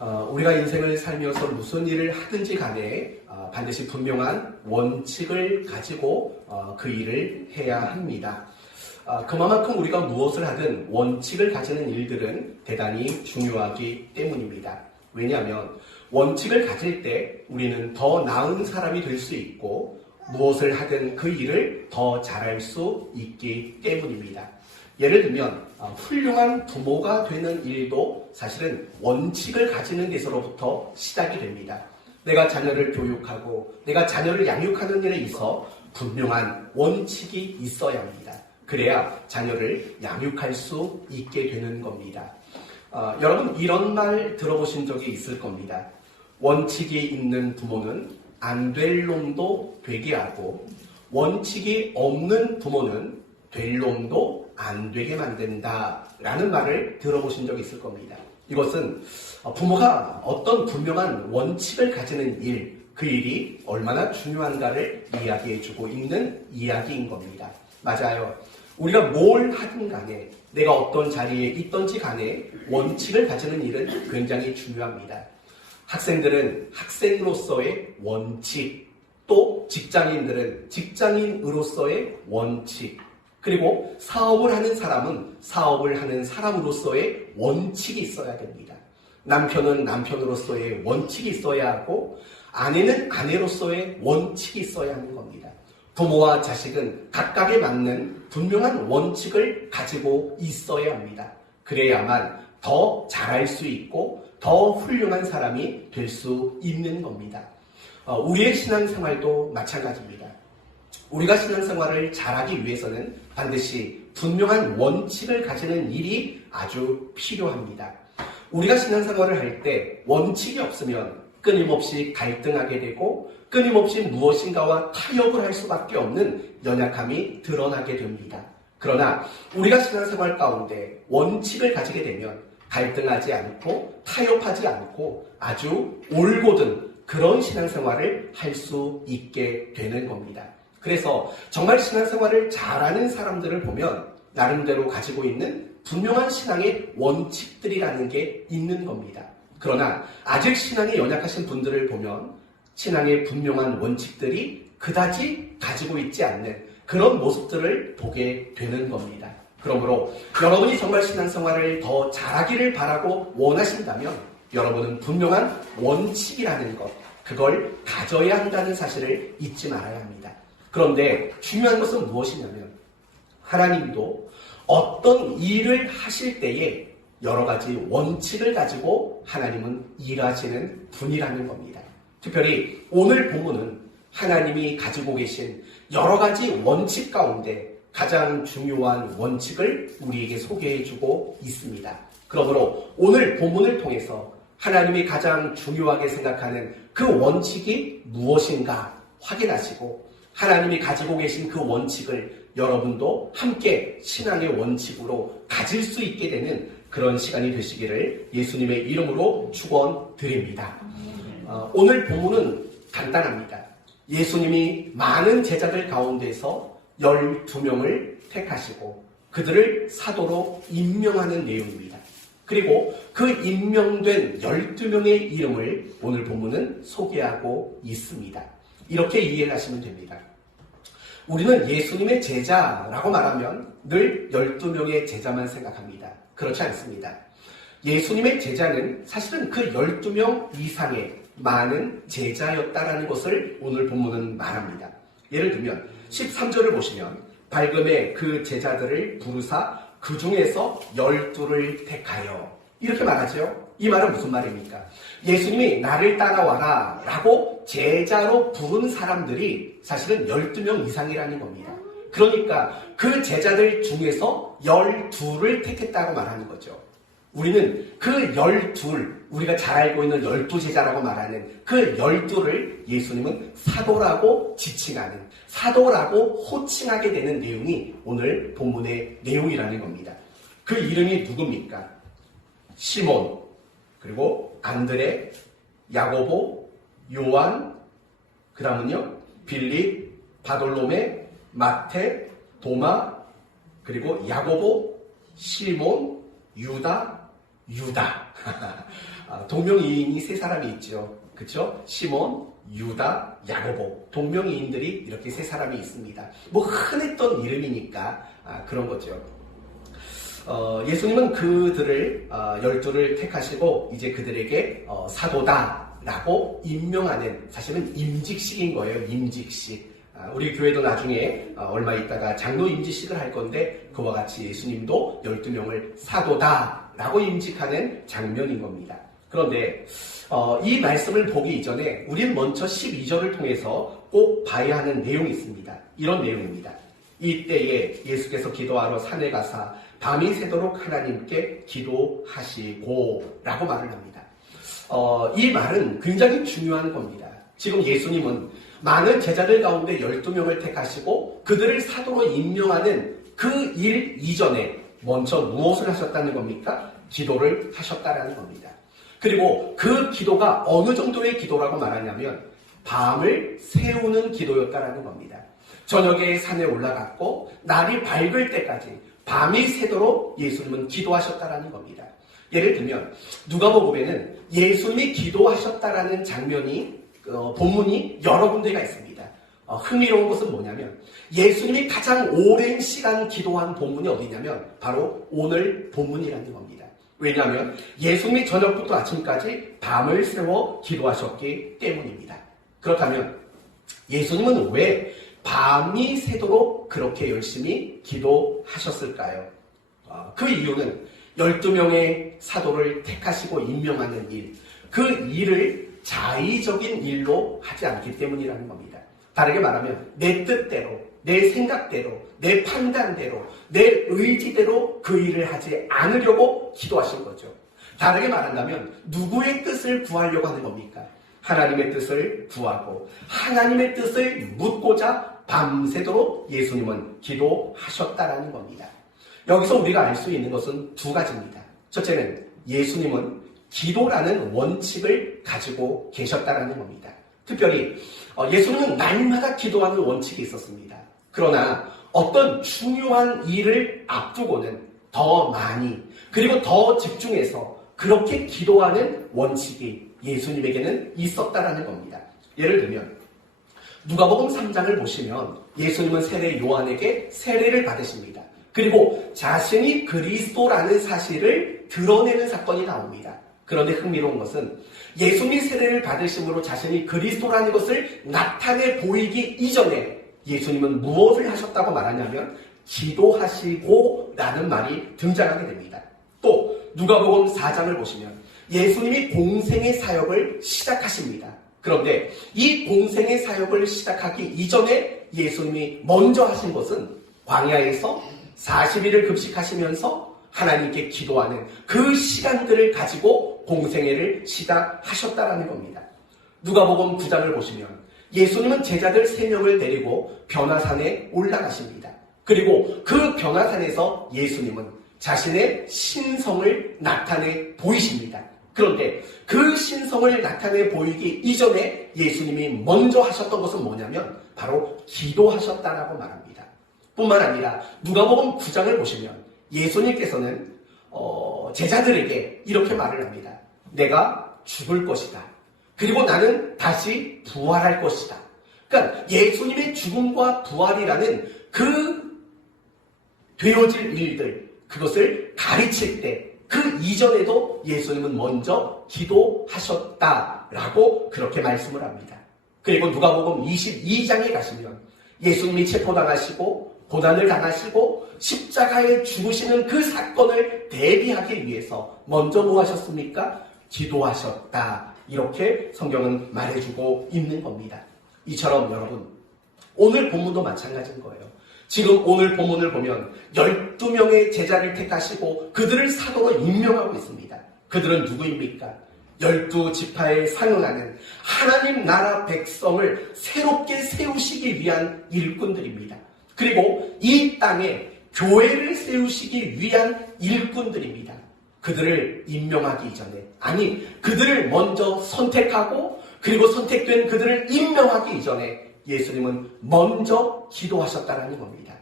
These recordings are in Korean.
우리가 인생을 살면서 무슨 일을 하든지 간에 반드시 분명한 원칙을 가지고 그 일을 해야 합니다. 그만큼 우리가 무엇을 하든 원칙을 가지는 일들은 대단히 중요하기 때문입니다. 왜냐하면 원칙을 가질 때 우리는 더 나은 사람이 될 수 있고 무엇을 하든 그 일을 더 잘할 수 있기 때문입니다. 예를 들면 훌륭한 부모가 되는 일도 사실은 원칙을 가지는 데서로부터 시작이 됩니다. 내가 자녀를 교육하고 내가 자녀를 양육하는 일에 있어 분명한 원칙이 있어야 합니다. 그래야 자녀를 양육할 수 있게 되는 겁니다. 여러분 이런 말 들어보신 적이 있을 겁니다. 원칙이 있는 부모는 안 될 놈도 되게 하고 원칙이 없는 부모는 될 놈도 안 되게 만든다 라는 말을 들어보신 적이 있을 겁니다. 이것은 부모가 어떤 분명한 원칙을 가지는 일, 그 일이 얼마나 중요한가를 이야기해주고 있는 이야기인 겁니다. 맞아요. 우리가 뭘 하든 간에 내가 어떤 자리에 있든지 간에 원칙을 가지는 일은 굉장히 중요합니다. 학생들은 학생으로서의 원칙, 또 직장인들은 직장인으로서의 원칙, 그리고 사업을 하는 사람은 사업을 하는 사람으로서의 원칙이 있어야 됩니다. 남편은 남편으로서의 원칙이 있어야 하고 아내는 아내로서의 원칙이 있어야 하는 겁니다. 부모와 자식은 각각에 맞는 분명한 원칙을 가지고 있어야 합니다. 그래야만 더 잘할 수 있고 더 훌륭한 사람이 될 수 있는 겁니다. 우리의 신앙생활도 마찬가지입니다. 우리가 신앙생활을 잘하기 위해서는 반드시 분명한 원칙을 가지는 일이 아주 필요합니다. 우리가 신앙생활을 할 때 원칙이 없으면 끊임없이 갈등하게 되고 끊임없이 무엇인가와 타협을 할 수밖에 없는 연약함이 드러나게 됩니다. 그러나 우리가 신앙생활 가운데 원칙을 가지게 되면 갈등하지 않고 타협하지 않고 아주 올곧은 그런 신앙생활을 할 수 있게 되는 겁니다. 그래서 정말 신앙생활을 잘하는 사람들을 보면 나름대로 가지고 있는 분명한 신앙의 원칙들이라는 게 있는 겁니다. 그러나 아직 신앙이 연약하신 분들을 보면 신앙의 분명한 원칙들이 그다지 가지고 있지 않는 그런 모습들을 보게 되는 겁니다. 그러므로 여러분이 정말 신앙생활을 더 잘하기를 바라고 원하신다면 여러분은 분명한 원칙이라는 것, 그걸 가져야 한다는 사실을 잊지 말아야 합니다. 그런데 중요한 것은 무엇이냐면 하나님도 어떤 일을 하실 때에 여러 가지 원칙을 가지고 하나님은 일하시는 분이라는 겁니다. 특별히 오늘 본문은 하나님이 가지고 계신 여러 가지 원칙 가운데 가장 중요한 원칙을 우리에게 소개해주고 있습니다. 그러므로 오늘 본문을 통해서 하나님이 가장 중요하게 생각하는 그 원칙이 무엇인가 확인하시고 하나님이 가지고 계신 그 원칙을 여러분도 함께 신앙의 원칙으로 가질 수 있게 되는 그런 시간이 되시기를 예수님의 이름으로 축원드립니다. 오늘 본문은 간단합니다. 예수님이 많은 제자들 가운데서 12명을 택하시고 그들을 사도로 임명하는 내용입니다. 그리고 그 임명된 12명의 이름을 오늘 본문은 소개하고 있습니다. 이렇게 이해를 하시면 됩니다. 우리는 예수님의 제자라고 말하면 늘 12명의 제자만 생각합니다. 그렇지 않습니다. 예수님의 제자는 사실은 그 12명 이상의 많은 제자였다라는 것을 오늘 본문은 말합니다. 예를 들면 13절을 보시면 발금에 그 제자들을 부르사 그 중에서 12를 택하여 이렇게 말하죠. 이 말은 무슨 말입니까? 예수님이 나를 따라와라 라고 제자로 부른 사람들이 사실은 12명 이상이라는 겁니다. 그러니까 그 제자들 중에서 12를 택했다고 말하는 거죠. 우리는 그 12, 우리가 잘 알고 있는 12제자라고 말하는 그 12를 예수님은 사도라고 지칭하는, 사도라고 호칭하게 되는 내용이 오늘 본문의 내용이라는 겁니다. 그 이름이 누굽니까? 시몬, 그리고 안드레, 야고보, 요한, 그 다음은요 빌립, 바돌로메, 마태, 도마, 그리고 야고보, 시몬, 유다. 동명이인이 세 사람이 있죠. 그쵸? 시몬, 유다, 야고보. 동명이인들이 이렇게 세 사람이 있습니다. 뭐 흔했던 이름이니까 그런 거죠. 예수님은 그들을 12를 택하시고 이제 그들에게 사도다라고 임명하는, 사실은 임직식인 거예요. 임직식. 우리 교회도 나중에 얼마 있다가 장로 임직식을 할 건데 그와 같이 예수님도 12명을 사도다라고 임직하는 장면인 겁니다. 그런데 이 말씀을 보기 이전에 우리는 먼저 12절을 통해서 꼭 봐야 하는 내용이 있습니다. 이런 내용입니다. 이때에 예수께서 기도하러 산에 가사 밤이 새도록 하나님께 기도하시고 라고 말을 합니다. 이 말은 굉장히 중요한 겁니다. 지금 예수님은 많은 제자들 가운데 12명을 택하시고 그들을 사도로 임명하는 그 일 이전에 먼저 무엇을 하셨다는 겁니까? 기도를 하셨다라는 겁니다. 그리고 그 기도가 어느 정도의 기도라고 말하냐면 밤을 새우는 기도였다라는 겁니다. 저녁에 산에 올라갔고 날이 밝을 때까지 밤이 새도록 예수님은 기도하셨다라는 겁니다. 예를 들면 누가복음에는 예수님이 기도하셨다라는 장면이 본문이 여러 군데가 있습니다. 흥미로운 것은 뭐냐면 예수님이 가장 오랜 시간 기도한 본문이 어디냐면 바로 오늘 본문이라는 겁니다. 왜냐하면 예수님이 저녁부터 아침까지 밤을 새워 기도하셨기 때문입니다. 그렇다면 예수님은 왜 밤이 새도록 그렇게 열심히 기도하셨을까요? 그 이유는 12명의 사도를 택하시고 임명하는 일, 그 일을 자의적인 일로 하지 않기 때문이라는 겁니다. 다르게 말하면 내 뜻대로, 내 생각대로, 내 판단대로, 내 의지대로 그 일을 하지 않으려고 기도하신 거죠. 다르게 말한다면 누구의 뜻을 구하려고 하는 겁니까? 하나님의 뜻을 구하고 하나님의 뜻을 묻고자 밤새도록 예수님은 기도하셨다라는 겁니다. 여기서 우리가 알 수 있는 것은 두 가지입니다. 첫째는 예수님은 기도라는 원칙을 가지고 계셨다라는 겁니다. 특별히 예수님은 날마다 기도하는 원칙이 있었습니다. 그러나 어떤 중요한 일을 앞두고는 더 많이 그리고 더 집중해서 그렇게 기도하는 원칙이 예수님에게는 있었다라는 겁니다. 예를 들면 누가복음 3장을 보시면 예수님은 세례 요한에게 세례를 받으십니다. 그리고 자신이 그리스도라는 사실을 드러내는 사건이 나옵니다. 그런데 흥미로운 것은 예수님이 세례를 받으심으로 자신이 그리스도라는 것을 나타내 보이기 이전에 예수님은 무엇을 하셨다고 말하냐면 기도하시고 라는 말이 등장하게 됩니다. 또 누가복음 4장을 보시면 예수님이 공생의 사역을 시작하십니다. 그런데 이 공생의 사역을 시작하기 이전에 예수님이 먼저 하신 것은 광야에서 40일을 금식하시면서 하나님께 기도하는 그 시간들을 가지고 공생애를 시작하셨다라는 겁니다. 누가복음 9장을 보시면 예수님은 제자들 3명을 데리고 변화산에 올라가십니다. 그리고 그 변화산에서 예수님은 자신의 신성을 나타내 보이십니다. 그런데 그 신성을 나타내 보이기 이전에 예수님이 먼저 하셨던 것은 뭐냐면 바로 기도하셨다라고 말합니다. 뿐만 아니라 누가복음 9장을 보시면 예수님께서는 제자들에게 이렇게 말을 합니다. 내가 죽을 것이다. 그리고 나는 다시 부활할 것이다. 그러니까 예수님의 죽음과 부활이라는 그 되어질 일들, 그것을 가르칠 때 그 이전에도 예수님은 먼저 기도하셨다라고 그렇게 말씀을 합니다. 그리고 누가복음 22장에 가시면 예수님이 체포당하시고 고난을 당하시고 십자가에 죽으시는 그 사건을 대비하기 위해서 먼저 뭐 하셨습니까? 기도하셨다. 이렇게 성경은 말해주고 있는 겁니다. 이처럼 여러분, 오늘 본문도 마찬가지인 거예요. 지금 오늘 본문을 보면 12명의 제자를 택하시고 그들을 사도로 임명하고 있습니다. 그들은 누구입니까? 12지파에 상응하는 하나님 나라 백성을 새롭게 세우시기 위한 일꾼들입니다. 그리고 이 땅에 교회를 세우시기 위한 일꾼들입니다. 그들을 임명하기 이전에, 아니 그들을 먼저 선택하고 그리고 선택된 그들을 임명하기 이전에 예수님은 먼저 기도하셨다는 겁니다.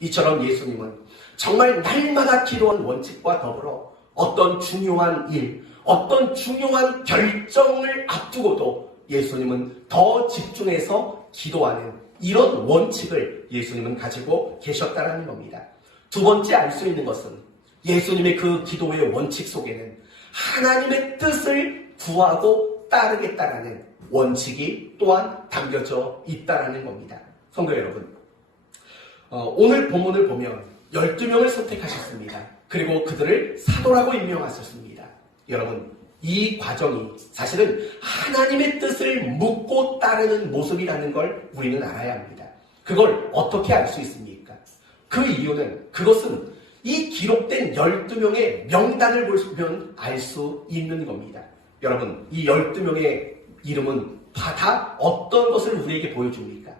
이처럼 예수님은 정말 날마다 기도한 원칙과 더불어 어떤 중요한 일, 어떤 중요한 결정을 앞두고도 예수님은 더 집중해서 기도하는 이런 원칙을 예수님은 가지고 계셨다는 겁니다. 두 번째 알 수 있는 것은 예수님의 그 기도의 원칙 속에는 하나님의 뜻을 구하고 따르겠다라는 원칙이 또한 담겨져 있다는 겁니다. 성도 여러분, 오늘 본문을 보면 12명을 선택하셨습니다. 그리고 그들을 사도라고 임명하셨습니다. 여러분, 이 과정이 사실은 하나님의 뜻을 묻고 따르는 모습이라는 걸 우리는 알아야 합니다. 그걸 어떻게 알 수 있습니까? 그 이유는 그것은 이 기록된 12명의 명단을 보면 알 수 있는 겁니다. 여러분, 이 12명의 이름은 다 어떤 것을 우리에게 보여줍니까?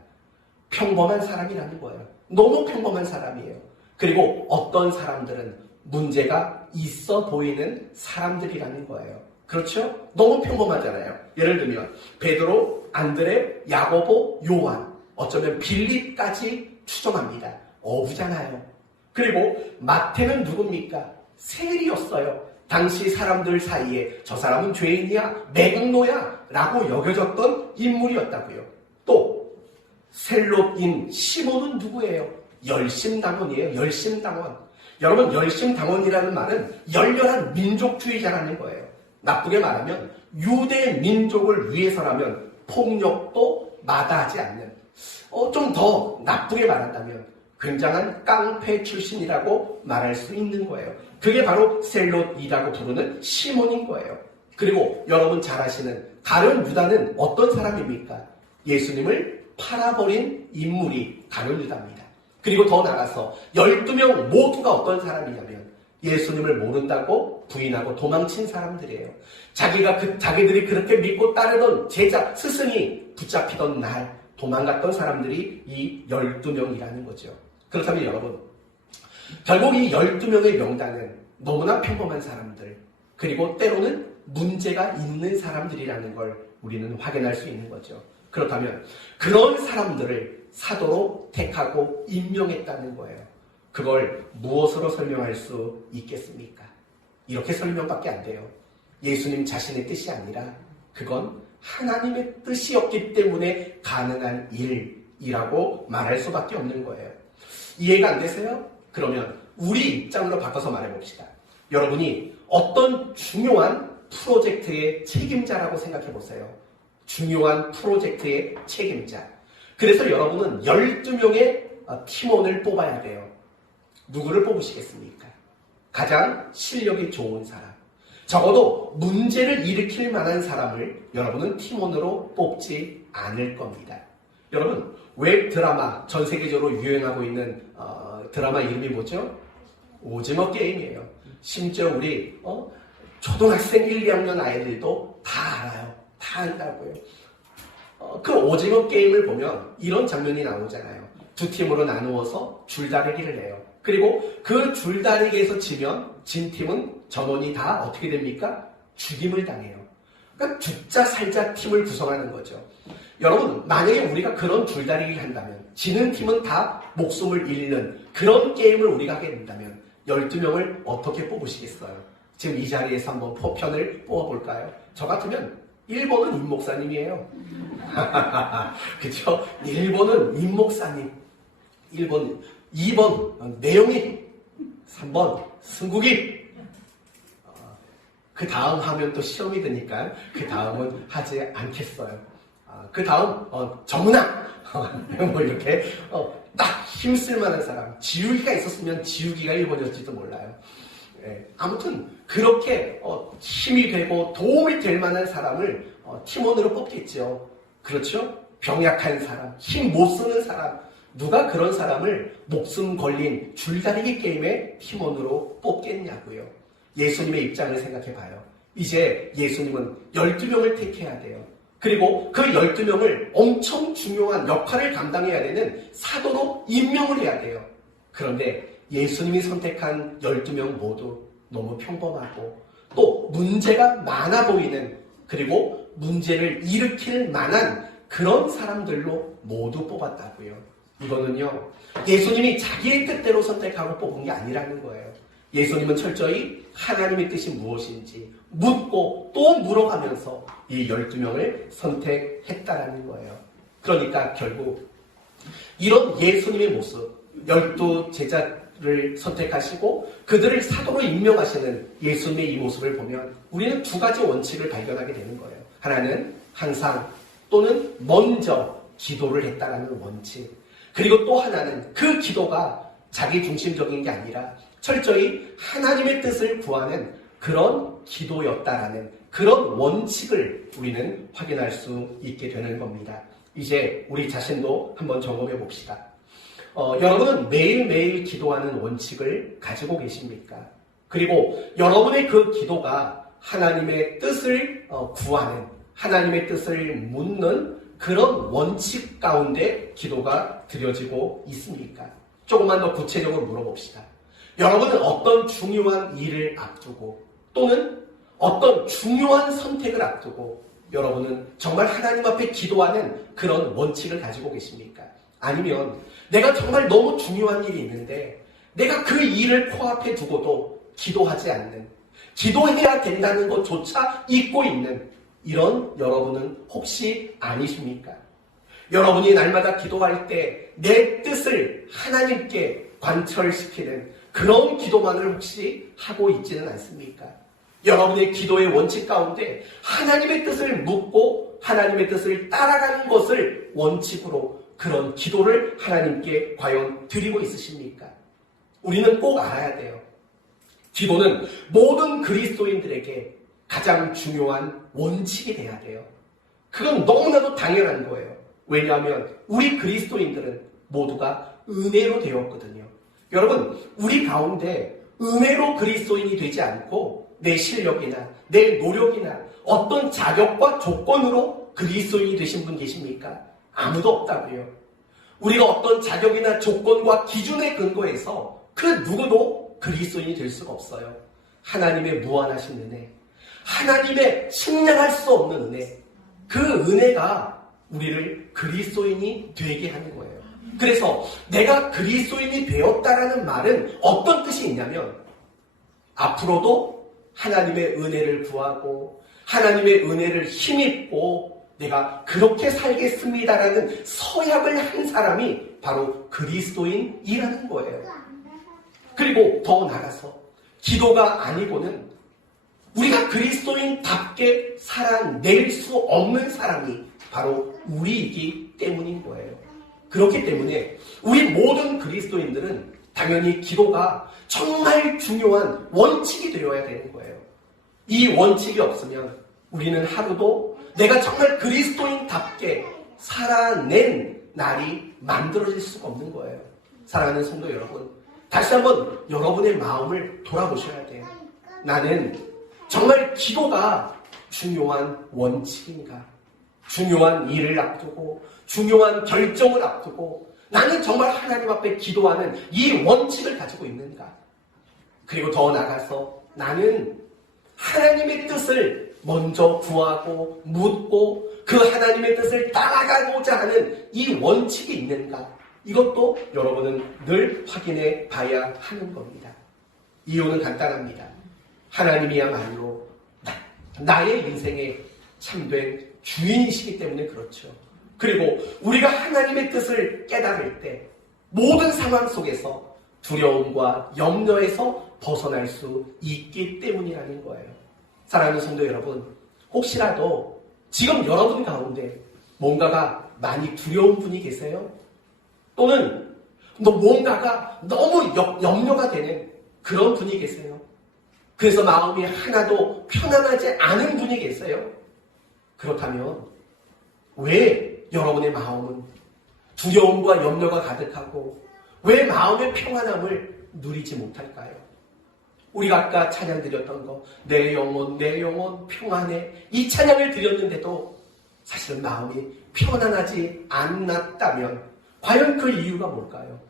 평범한 사람이라는 거예요. 너무 평범한 사람이에요. 그리고 어떤 사람들은 문제가 있어 보이는 사람들이라는 거예요. 그렇죠? 너무 평범하잖아요. 예를 들면 베드로, 안드레, 야고보, 요한, 어쩌면 빌립까지 추정합니다. 어부잖아요. 그리고 마태는 누굽니까? 세리였어요. 당시 사람들 사이에 저 사람은 죄인이야, 매국노야 라고 여겨졌던 인물이었다고요. 또 셀롯인 시몬은 누구예요? 열심당원이에요. 열심당원. 여러분, 열심당원이라는 말은 열렬한 민족주의자라는 거예요. 나쁘게 말하면 유대 민족을 위해서라면 폭력도 마다하지 않는, 좀 더 나쁘게 말한다면 굉장한 깡패 출신이라고 말할 수 있는 거예요. 그게 바로 셀롯이라고 부르는 시몬인 거예요. 그리고 여러분 잘 아시는 가룟 유다는 어떤 사람입니까? 예수님을 팔아버린 인물이 가룟 유다입니다. 그리고 더 나아가서 12명 모두가 어떤 사람이냐면 예수님을 모른다고 부인하고 도망친 사람들이에요. 자기들이 그렇게 믿고 따르던 제자, 스승이 붙잡히던 날 도망갔던 사람들이 이 12명이라는 거죠. 그렇다면 여러분, 결국 이 12명의 명단은 너무나 평범한 사람들, 그리고 때로는 문제가 있는 사람들이라는 걸 우리는 확인할 수 있는 거죠. 그렇다면 그런 사람들을 사도로 택하고 임명했다는 거예요. 그걸 무엇으로 설명할 수 있겠습니까? 이렇게 설명밖에 안 돼요. 예수님 자신의 뜻이 아니라 그건 하나님의 뜻이었기 때문에 가능한 일이라고 말할 수밖에 없는 거예요. 이해가 안 되세요? 그러면 우리 입장으로 바꿔서 말해봅시다. 여러분이 어떤 중요한 프로젝트의 책임자라고 생각해 보세요. 중요한 프로젝트의 책임자. 그래서 여러분은 12명의 팀원을 뽑아야 돼요. 누구를 뽑으시겠습니까? 가장 실력이 좋은 사람. 적어도 문제를 일으킬 만한 사람을 여러분은 팀원으로 뽑지 않을 겁니다. 여러분, 웹 드라마, 전 세계적으로 유행하고 있는 드라마 이름이 뭐죠? 오징어 게임이에요. 심지어 우리 초등학생 1, 2학년 아이들도 다 알아요. 다 안다고요. 그 오징어 게임을 보면 이런 장면이 나오잖아요. 두 팀으로 나누어서 줄다리기를 해요. 그리고 그 줄다리기에서 진 팀은 전원이 다 어떻게 됩니까? 죽임을 당해요. 그러니까 죽자 살자 팀을 구성하는 거죠. 여러분, 만약에 우리가 그런 줄다리기를 한다면, 지는 팀은 다 목숨을 잃는 그런 게임을 우리가 하게 된다면 12명을 어떻게 뽑으시겠어요? 지금 이 자리에서 한번 편을 뽑아볼까요? 저 같으면 1번은 임 목사님이에요. 그쵸? 1번은 임 목사님, 1번, 2번 내용이, 3번 승국이. 그 다음 하면 또 시험이 되니까 그 다음은 하지 않겠어요. 그 다음 정은아 뭐 이렇게 딱 힘쓸 만한 사람. 지우기가 있었으면 지우기가 1번이었을지도 몰라요. 아무튼 그렇게 힘이 되고 도움이 될 만한 사람을 팀원으로 뽑겠죠. 그렇죠? 병약한 사람, 힘 못 쓰는 사람, 누가 그런 사람을 목숨 걸린 줄다리기 게임의 팀원으로 뽑겠냐고요. 예수님의 입장을 생각해봐요. 이제 예수님은 12명을 택해야 돼요. 그리고 그 12명을 엄청 중요한 역할을 감당해야 되는 사도로 임명을 해야 돼요. 그런데 예수님이 선택한 12명 모두 너무 평범하고 또 문제가 많아 보이는, 그리고 문제를 일으킬 만한 그런 사람들로 모두 뽑았다고요. 이거는요, 예수님이 자기의 뜻대로 선택하고 뽑은 게 아니라는 거예요. 예수님은 철저히 하나님의 뜻이 무엇인지 묻고 또 물어가면서 이 12명을 선택했다라는 거예요. 그러니까 결국 이런 예수님의 모습, 12제자를 선택하시고 그들을 사도로 임명하시는 예수님의 이 모습을 보면 우리는 두 가지 원칙을 발견하게 되는 거예요. 하나는 항상 또는 먼저 기도를 했다라는 원칙. 그리고 또 하나는 그 기도가 자기 중심적인 게 아니라 철저히 하나님의 뜻을 구하는 그런 기도였다라는 그런 원칙을 우리는 확인할 수 있게 되는 겁니다. 이제 우리 자신도 한번 점검해 봅시다. 여러분은 매일매일 기도하는 원칙을 가지고 계십니까? 그리고 여러분의 그 기도가 하나님의 뜻을 구하는, 하나님의 뜻을 묻는 그런 원칙 가운데 기도가 드려지고 있습니까? 조금만 더 구체적으로 물어봅시다. 여러분은 어떤 중요한 일을 앞두고 또는 어떤 중요한 선택을 앞두고 여러분은 정말 하나님 앞에 기도하는 그런 원칙을 가지고 계십니까? 아니면 내가 정말 너무 중요한 일이 있는데 내가 그 일을 코앞에 두고도 기도하지 않는, 기도해야 된다는 것조차 잊고 있는 이런 여러분은 혹시 아니십니까? 여러분이 날마다 기도할 때 내 뜻을 하나님께 관철시키는 그런 기도만을 혹시 하고 있지는 않습니까? 여러분의 기도의 원칙 가운데 하나님의 뜻을 묻고 하나님의 뜻을 따라가는 것을 원칙으로 그런 기도를 하나님께 과연 드리고 있으십니까? 우리는 꼭 알아야 돼요. 기도는 모든 그리스도인들에게 가장 중요한 원칙이 돼야 돼요. 그건 너무나도 당연한 거예요. 왜냐하면 우리 그리스도인들은 모두가 은혜로 되었거든요. 여러분, 우리 가운데 은혜로 그리스도인이 되지 않고 내 실력이나 내 노력이나 어떤 자격과 조건으로 그리스도인이 되신 분 계십니까? 아무도 없다고요. 우리가 어떤 자격이나 조건과 기준에 근거해서 그 누구도 그리스도인이 될 수가 없어요. 하나님의 무한하신 은혜, 하나님의 측량할 수 없는 은혜, 그 은혜가 우리를 그리스도인이 되게 하는 거예요. 그래서 내가 그리스도인이 되었다라는 말은 어떤 뜻이 있냐면 앞으로도 하나님의 은혜를 구하고 하나님의 은혜를 힘입고 내가 그렇게 살겠습니다라는 서약을 한 사람이 바로 그리스도인이라는 거예요. 그리고 더 나아가서 기도가 아니고는 우리가 그리스도인답게 살아낼 수 없는 사람이 바로 우리이기 때문인 거예요. 그렇기 때문에 우리 모든 그리스도인들은 당연히 기도가 정말 중요한 원칙이 되어야 되는 거예요. 이 원칙이 없으면 우리는 하루도 내가 정말 그리스도인답게 살아낸 날이 만들어질 수가 없는 거예요. 사랑하는 성도 여러분, 다시 한번 여러분의 마음을 돌아보셔야 돼요. 나는 정말 기도가 중요한 원칙인가? 중요한 일을 앞두고 중요한 결정을 앞두고 나는 정말 하나님 앞에 기도하는 이 원칙을 가지고 있는가? 그리고 더 나아가서 나는 하나님의 뜻을 먼저 구하고 묻고 그 하나님의 뜻을 따라가고자 하는 이 원칙이 있는가? 이것도 여러분은 늘 확인해 봐야 하는 겁니다. 이유는 간단합니다. 하나님이야말로 나의 인생의 참된 주인이시기 때문에 그렇죠. 그리고 우리가 하나님의 뜻을 깨달을 때 모든 상황 속에서 두려움과 염려에서 벗어날 수 있기 때문이라는 거예요. 사랑하는 성도 여러분, 혹시라도 지금 여러분 가운데 뭔가가 많이 두려운 분이 계세요? 또는 뭔가가 너무 염려가 되는 그런 분이 계세요? 그래서 마음이 하나도 편안하지 않은 분이 계세요? 그렇다면 왜 여러분의 마음은 두려움과 염려가 가득하고 왜 마음의 평안함을 누리지 못할까요? 우리가 아까 찬양 드렸던 거, 내 영혼 평안해, 이 찬양을 드렸는데도 사실은 마음이 편안하지 않았다면 과연 그 이유가 뭘까요?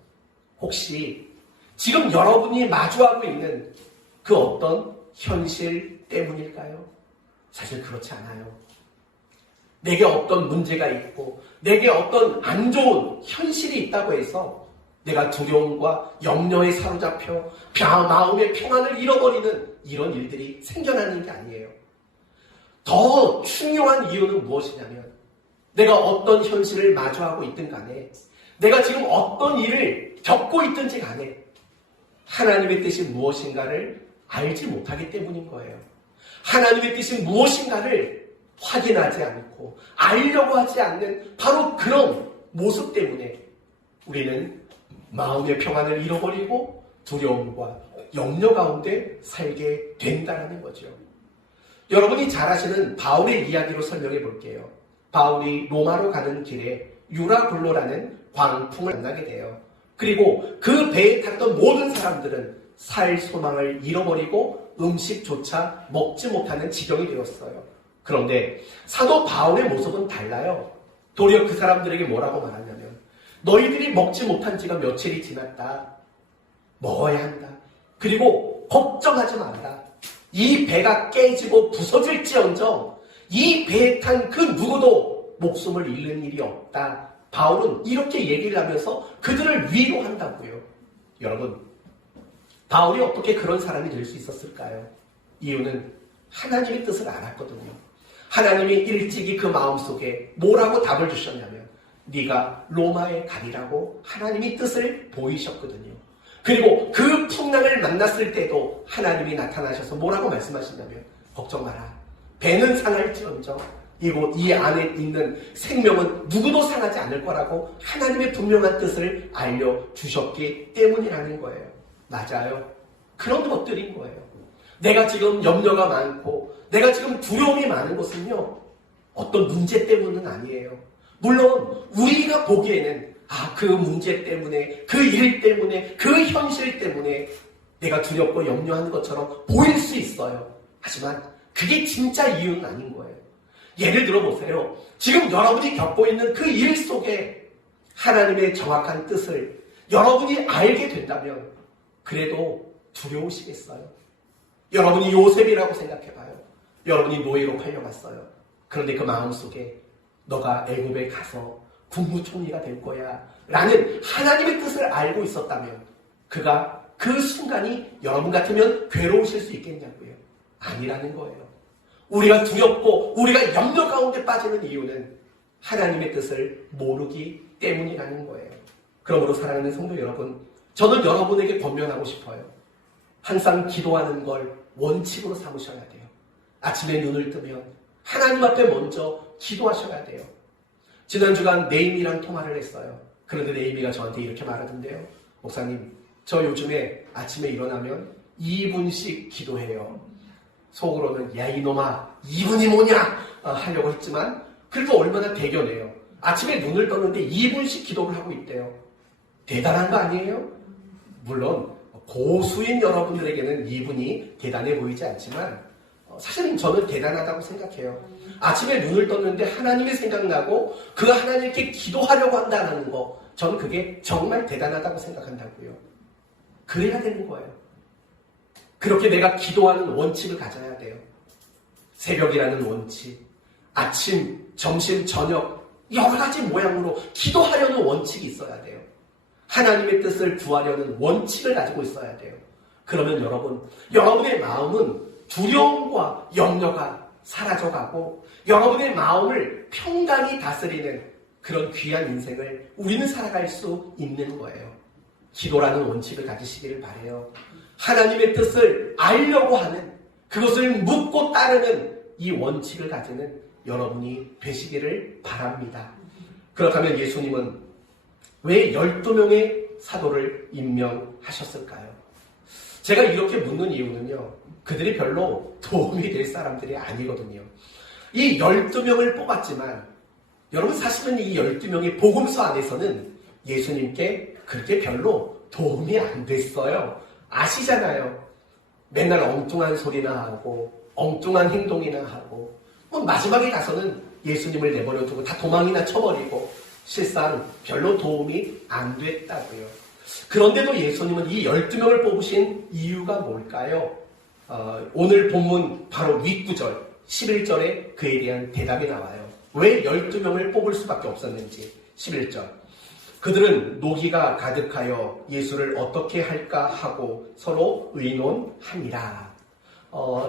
혹시 지금 여러분이 마주하고 있는 그 어떤 현실 때문일까요? 사실 그렇지 않아요. 내게 어떤 문제가 있고 내게 어떤 안 좋은 현실이 있다고 해서 내가 두려움과 염려에 사로잡혀 마음의 평안을 잃어버리는 이런 일들이 생겨나는 게 아니에요. 더 중요한 이유는 무엇이냐면 내가 어떤 현실을 마주하고 있든 간에 내가 지금 어떤 일을 겪고 있든지 간에 하나님의 뜻이 무엇인가를 알지 못하기 때문인 거예요. 하나님의 뜻이 무엇인가를 확인하지 않고 알려고 하지 않는 바로 그런 모습 때문에 우리는 마음의 평안을 잃어버리고 두려움과 염려 가운데 살게 된다는 거죠. 여러분이 잘 아시는 바울의 이야기로 설명해 볼게요. 바울이 로마로 가는 길에 유라굴로라는 광풍을 만나게 돼요. 그리고 그 배에 탔던 모든 사람들은 살 소망을 잃어버리고 음식조차 먹지 못하는 지경이 되었어요. 그런데 사도 바울의 모습은 달라요. 도리어 그 사람들에게 뭐라고 말하냐면 너희들이 먹지 못한 지가 며칠이 지났다. 먹어야 한다. 그리고 걱정하지 말라. 이 배가 깨지고 부서질지언정 이 배에 탄 그 누구도 목숨을 잃는 일이 없다. 바울은 이렇게 얘기를 하면서 그들을 위로한다고요. 여러분, 바울이 어떻게 그런 사람이 될 수 있었을까요? 이유는 하나님의 뜻을 알았거든요. 하나님이 일찍이 그 마음속에 뭐라고 답을 주셨냐면 네가 로마에 가리라고 하나님이 뜻을 보이셨거든요. 그리고 그 풍랑을 만났을 때도 하나님이 나타나셔서 뭐라고 말씀하시냐면 걱정 마라. 배는 상할지언정 이곳 이 안에 있는 생명은 누구도 상하지 않을 거라고 하나님의 분명한 뜻을 알려주셨기 때문이라는 거예요. 맞아요. 그런 것들인 거예요. 내가 지금 염려가 많고 내가 지금 두려움이 많은 것은요. 어떤 문제 때문은 아니에요. 물론 우리가 보기에는 그 문제 때문에 그 일 때문에 그 현실 때문에 내가 두렵고 염려하는 것처럼 보일 수 있어요. 하지만 그게 진짜 이유는 아닌 거예요. 예를 들어 보세요. 지금 여러분이 겪고 있는 그 일 속에 하나님의 정확한 뜻을 여러분이 알게 된다면 그래도 두려우시겠어요? 여러분이 요셉이라고 생각해봐요. 여러분이 노예로 팔려갔어요. 그런데 그 마음속에 너가 애굽에 가서 국무총리가 될 거야 라는 하나님의 뜻을 알고 있었다면 그가 그 순간이 여러분 같으면 괴로우실 수 있겠냐고요? 아니라는 거예요. 우리가 두렵고 우리가 염려 가운데 빠지는 이유는 하나님의 뜻을 모르기 때문이라는 거예요. 그러므로 사랑하는 성도 여러분, 저는 여러분에게 권면하고 싶어요. 항상 기도하는 걸 원칙으로 삼으셔야 돼요. 아침에 눈을 뜨면 하나님 앞에 먼저 기도하셔야 돼요. 지난 주간 네임이랑 통화를 했어요. 그런데 네임이가 저한테 이렇게 말하던데요. 목사님, 저 요즘에 아침에 일어나면 2분씩 기도해요. 속으로는 야 이놈아 2분이 뭐냐 하려고 했지만 그래도 얼마나 대견해요. 아침에 눈을 떴는데 2분씩 기도를 하고 있대요. 대단한 거 아니에요? 물론 고수인 여러분들에게는 2분이 대단해 보이지 않지만 사실은 저는 대단하다고 생각해요. 아침에 눈을 떴는데 하나님이 생각나고 그 하나님께 기도하려고 한다는 거 저는 그게 정말 대단하다고 생각한다고요. 그래야 되는 거예요. 그렇게 내가 기도하는 원칙을 가져야 돼요. 새벽이라는 원칙, 아침, 점심, 저녁 여러 가지 모양으로 기도하려는 원칙이 있어야 돼요. 하나님의 뜻을 구하려는 원칙을 가지고 있어야 돼요. 그러면 여러분의 마음은 두려움과 염려가 사라져가고 여러분의 마음을 평강히 다스리는 그런 귀한 인생을 우리는 살아갈 수 있는 거예요. 기도라는 원칙을 가지시기를 바라요. 하나님의 뜻을 알려고 하는 그것을 묻고 따르는 이 원칙을 가지는 여러분이 되시기를 바랍니다. 그렇다면 예수님은 왜 12명의 사도를 임명하셨을까요? 제가 이렇게 묻는 이유는요. 그들이 별로 도움이 될 사람들이 아니거든요. 이 12명을 뽑았지만 여러분 사실은 이 12명의 복음서 안에서는 예수님께 그렇게 별로 도움이 안 됐어요. 아시잖아요. 맨날 엉뚱한 소리나 하고 엉뚱한 행동이나 하고 마지막에 가서는 예수님을 내버려두고 다 도망이나 쳐버리고 실상 별로 도움이 안 됐다고요. 그런데도 예수님은 이 12명을 뽑으신 이유가 뭘까요? 오늘 본문 바로 윗구절 11절에 그에 대한 대답이 나와요. 왜 12명을 뽑을 수밖에 없었는지 11절 그들은 노기가 가득하여 예수를 어떻게 할까 하고 서로 의논하니라.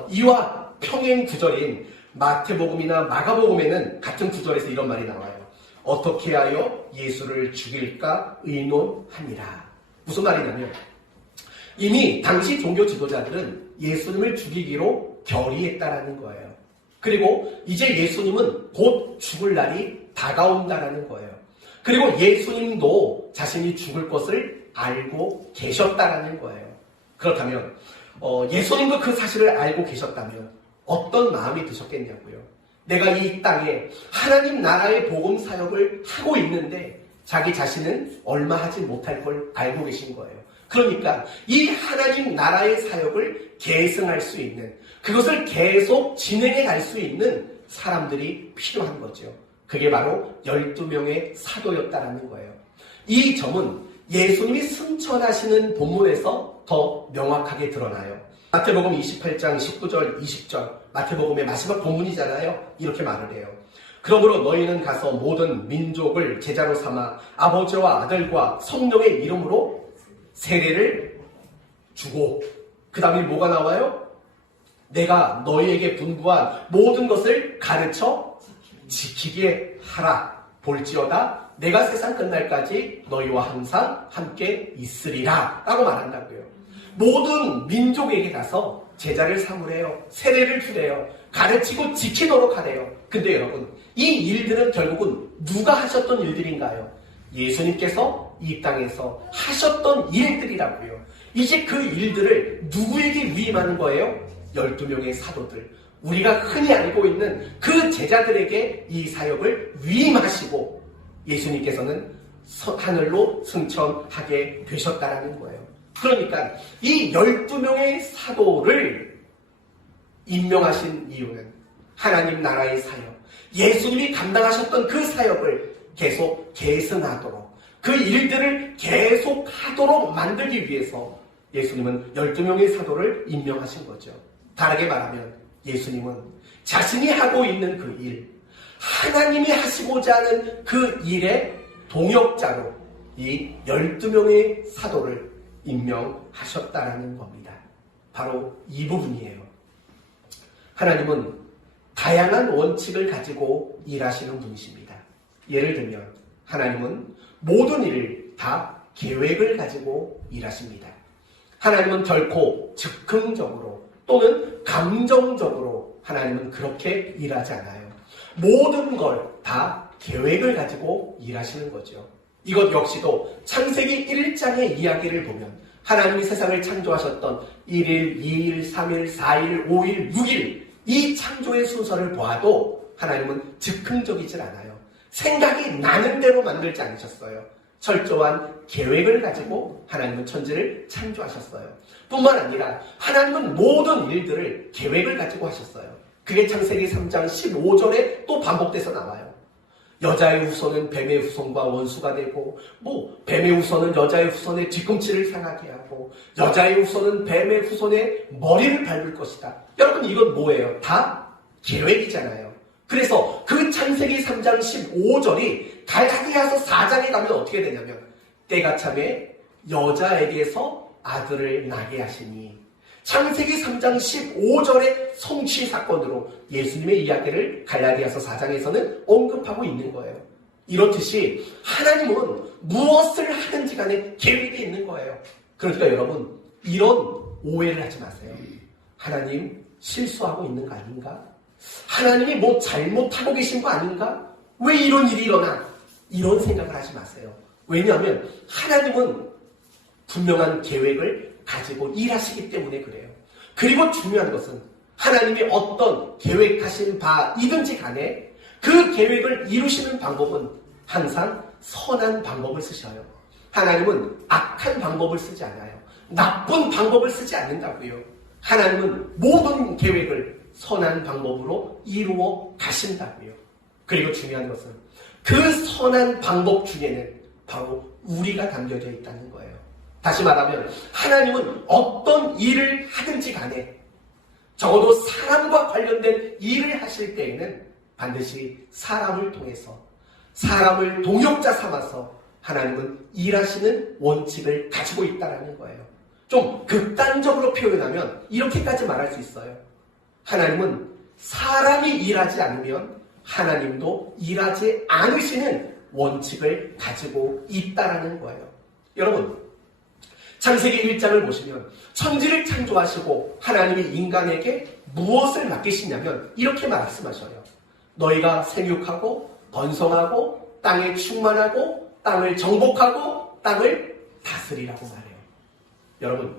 이와 평행 구절인 마태복음이나 마가복음에는 같은 구절에서 이런 말이 나와요. 어떻게 하여 예수를 죽일까 의논하니라. 무슨 말이냐면 이미 당시 종교 지도자들은 예수님을 죽이기로 결의했다라는 거예요. 그리고 이제 예수님은 곧 죽을 날이 다가온다라는 거예요. 그리고 예수님도 자신이 죽을 것을 알고 계셨다라는 거예요. 그렇다면 예수님도 그 사실을 알고 계셨다면 어떤 마음이 드셨겠냐고요. 내가 이 땅에 하나님 나라의 복음 사역을 하고 있는데 자기 자신은 얼마 하지 못할 걸 알고 계신 거예요. 그러니까 이 하나님 나라의 사역을 계승할 수 있는, 그것을 계속 진행해 갈 수 있는 사람들이 필요한 거죠. 그게 바로 12명의 사도였다라는 거예요. 이 점은 예수님이 승천하시는 본문에서 더 명확하게 드러나요. 마태복음 28장 19절 20절, 마태복음의 마지막 본문이잖아요. 이렇게 말을 해요. 그러므로 너희는 가서 모든 민족을 제자로 삼아 아버지와 아들과 성령의 이름으로 세례를 주고, 그 다음에 뭐가 나와요? 내가 너희에게 분부한 모든 것을 가르쳐 지키게 하라. 볼지어다 내가 세상 끝날까지 너희와 항상 함께 있으리라 라고 말한다고요. 모든 민족에게 가서 제자를 삼으래요. 세례를 주래요. 가르치고 지키도록 하래요. 근데 여러분, 이 일들은 결국은 누가 하셨던 일들인가요? 예수님께서 이 땅에서 하셨던 일들이라고요. 이제 그 일들을 누구에게 위임하는 거예요? 12명의 사도들, 우리가 흔히 알고 있는 그 제자들에게 이 사역을 위임하시고 예수님께서는 하늘로 승천하게 되셨다라는 거예요. 그러니까 이 12명의 사도를 임명하신 이유는 하나님 나라의 사역, 예수님이 감당하셨던 그 사역을 계속 계승하도록, 그 일들을 계속 하도록 만들기 위해서 예수님은 12명의 사도를 임명하신 거죠. 다르게 말하면 예수님은 자신이 하고 있는 그 일, 하나님이 하시고자 하는 그 일의 동역자로 이 12명의 사도를 임명하셨다라는 겁니다. 바로 이 부분이에요. 하나님은 다양한 원칙을 가지고 일하시는 분이십니다. 예를 들면 하나님은 모든 일을 다 계획을 가지고 일하십니다. 하나님은 결코 즉흥적으로 또는 감정적으로 하나님은 그렇게 일하지 않아요. 모든 걸 다 계획을 가지고 일하시는 거죠. 이것 역시도 창세기 1장의 이야기를 보면 하나님이 세상을 창조하셨던 1일, 2일, 3일, 4일, 5일, 6일 이 창조의 순서를 보아도 하나님은 즉흥적이질 않아요. 생각이 나는 대로 만들지 않으셨어요. 철저한 계획을 가지고 하나님은 천지를 창조하셨어요. 뿐만 아니라 하나님은 모든 일들을 계획을 가지고 하셨어요. 그게 창세기 3장 15절에 또 반복돼서 나와요. 여자의 후손은 뱀의 후손과 원수가 되고, 뱀의 후손은 여자의 후손의 뒤꿈치를 상하게 하고, 여자의 후손은 뱀의 후손의 머리를 밟을 것이다. 여러분, 이건 뭐예요? 다 계획이잖아요. 그래서 그 창세기 3장 15절이 갈라디아서 4장에 가면 어떻게 되냐면, 때가 참에 여자에게서 아들을 낳게 하시니, 창세기 3장 15절의 성취 사건으로 예수님의 이야기를 갈라디아서 4장에서는 언급하고 있는 거예요. 이렇듯이 하나님은 무엇을 하든지 간에 계획이 있는 거예요. 그러니까 여러분, 이런 오해를 하지 마세요. 하나님 실수하고 있는 거 아닌가? 하나님이 뭐 잘못하고 계신 거 아닌가? 왜 이런 일이 일어나? 이런 생각을 하지 마세요. 왜냐하면 하나님은 분명한 계획을 가지고 일하시기 때문에 그래요. 그리고 중요한 것은 하나님이 어떤 계획하신 바이든지 간에 그 계획을 이루시는 방법은 항상 선한 방법을 쓰셔요. 하나님은 악한 방법을 쓰지 않아요. 나쁜 방법을 쓰지 않는다고요. 하나님은 모든 계획을 선한 방법으로 이루어 가신다고요. 그리고 중요한 것은 그 선한 방법 중에는 바로 우리가 담겨져 있다는 거예요. 다시 말하면 하나님은 어떤 일을 하든지 간에 적어도 사람과 관련된 일을 하실 때에는 반드시 사람을 통해서, 사람을 동역자 삼아서 하나님은 일하시는 원칙을 가지고 있다는 거예요. 좀 극단적으로 표현하면 이렇게까지 말할 수 있어요. 하나님은 사람이 일하지 않으면 하나님도 일하지 않으시는 원칙을 가지고 있다는 거예요. 여러분, 창세기 1장을 보시면 천지를 창조하시고 하나님이 인간에게 무엇을 맡기시냐면 이렇게 말씀하셔요. 너희가 생육하고 번성하고 땅에 충만하고 땅을 정복하고 땅을 다스리라고 말해요. 여러분,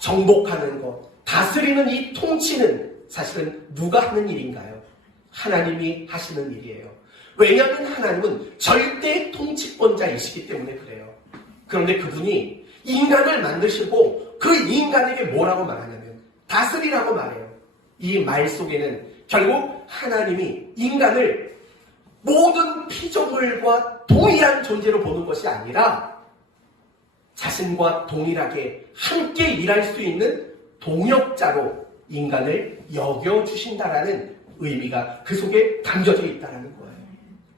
정복하는 것, 다스리는 이 통치는 사실은 누가 하는 일인가요? 하나님이 하시는 일이에요. 왜냐하면 하나님은 절대 통치권자이시기 때문에 그래요. 그런데 그분이 인간을 만드시고 그 인간에게 뭐라고 말하냐면 다스리라고 말해요. 이 말 속에는 결국 하나님이 인간을 모든 피조물과 동일한 존재로 보는 것이 아니라 자신과 동일하게 함께 일할 수 있는 동역자로 인간을 여겨주신다라는 의미가 그 속에 담겨져 있다는 거예요.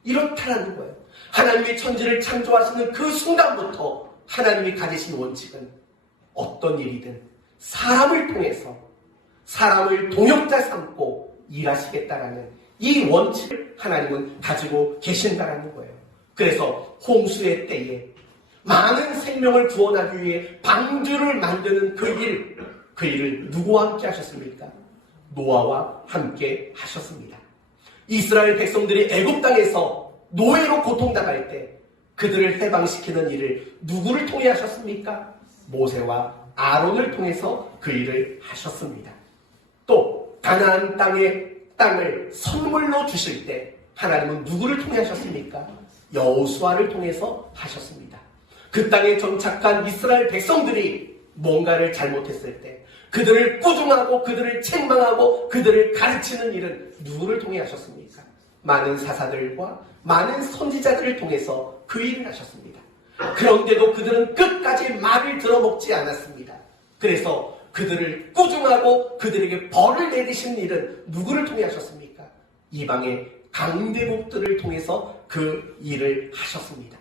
이렇다라는 거예요. 하나님이 천지를 창조하시는 그 순간부터 하나님이 가지신 원칙은 어떤 일이든 사람을 통해서 사람을 동역자 삼고 일하시겠다라는 이 원칙을 하나님은 가지고 계신다라는 거예요. 그래서 홍수의 때에 많은 생명을 구원하기 위해 방주를 만드는 그 일을 누구와 함께 하셨습니까? 노아와 함께 하셨습니다. 이스라엘 백성들이 애굽 땅에서 노예로 고통당할 때 그들을 해방시키는 일을 누구를 통해 하셨습니까? 모세와 아론을 통해서 그 일을 하셨습니다. 또 가나안 땅을 선물로 주실 때 하나님은 누구를 통해 하셨습니까? 여호수아를 통해서 하셨습니다. 그 땅에 정착한 이스라엘 백성들이 뭔가를 잘못했을 때 그들을 꾸중하고 그들을 책망하고 그들을 가르치는 일은 누구를 통해 하셨습니까? 많은 사사들과 많은 선지자들을 통해서 그 일을 하셨습니다. 그런데도 그들은 끝까지 말을 들어먹지 않았습니다. 그래서 그들을 꾸중하고 그들에게 벌을 내리신 일은 누구를 통해 하셨습니까? 이방의 강대국들을 통해서 그 일을 하셨습니다.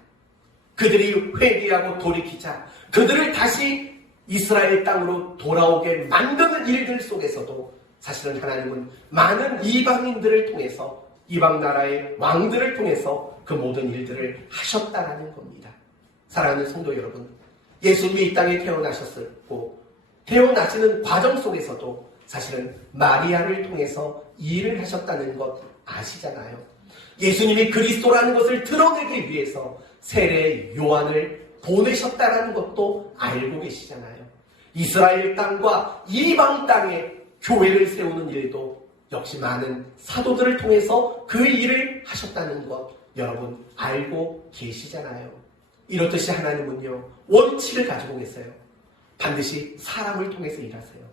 그들이 회개하고 돌이키자 그들을 다시 이스라엘 땅으로 돌아오게 만드는 일들 속에서도 사실은 하나님은 많은 이방인들을 통해서 이방 나라의 왕들을 통해서 그 모든 일들을 하셨다라는 겁니다. 사랑하는 성도 여러분, 예수님이 이 땅에 태어나셨고 태어나시는 과정 속에서도 사실은 마리아를 통해서 일을 하셨다는 것 아시잖아요. 예수님이 그리스도라는 것을 드러내기 위해서 세례 요한을 보내셨다는 것도 알고 계시잖아요. 이스라엘 땅과 이방 땅에 교회를 세우는 일도 역시 많은 사도들을 통해서 그 일을 하셨다는 것 여러분 알고 계시잖아요. 이렇듯이 하나님은요 원칙을 가지고 계세요. 반드시 사람을 통해서 일하세요.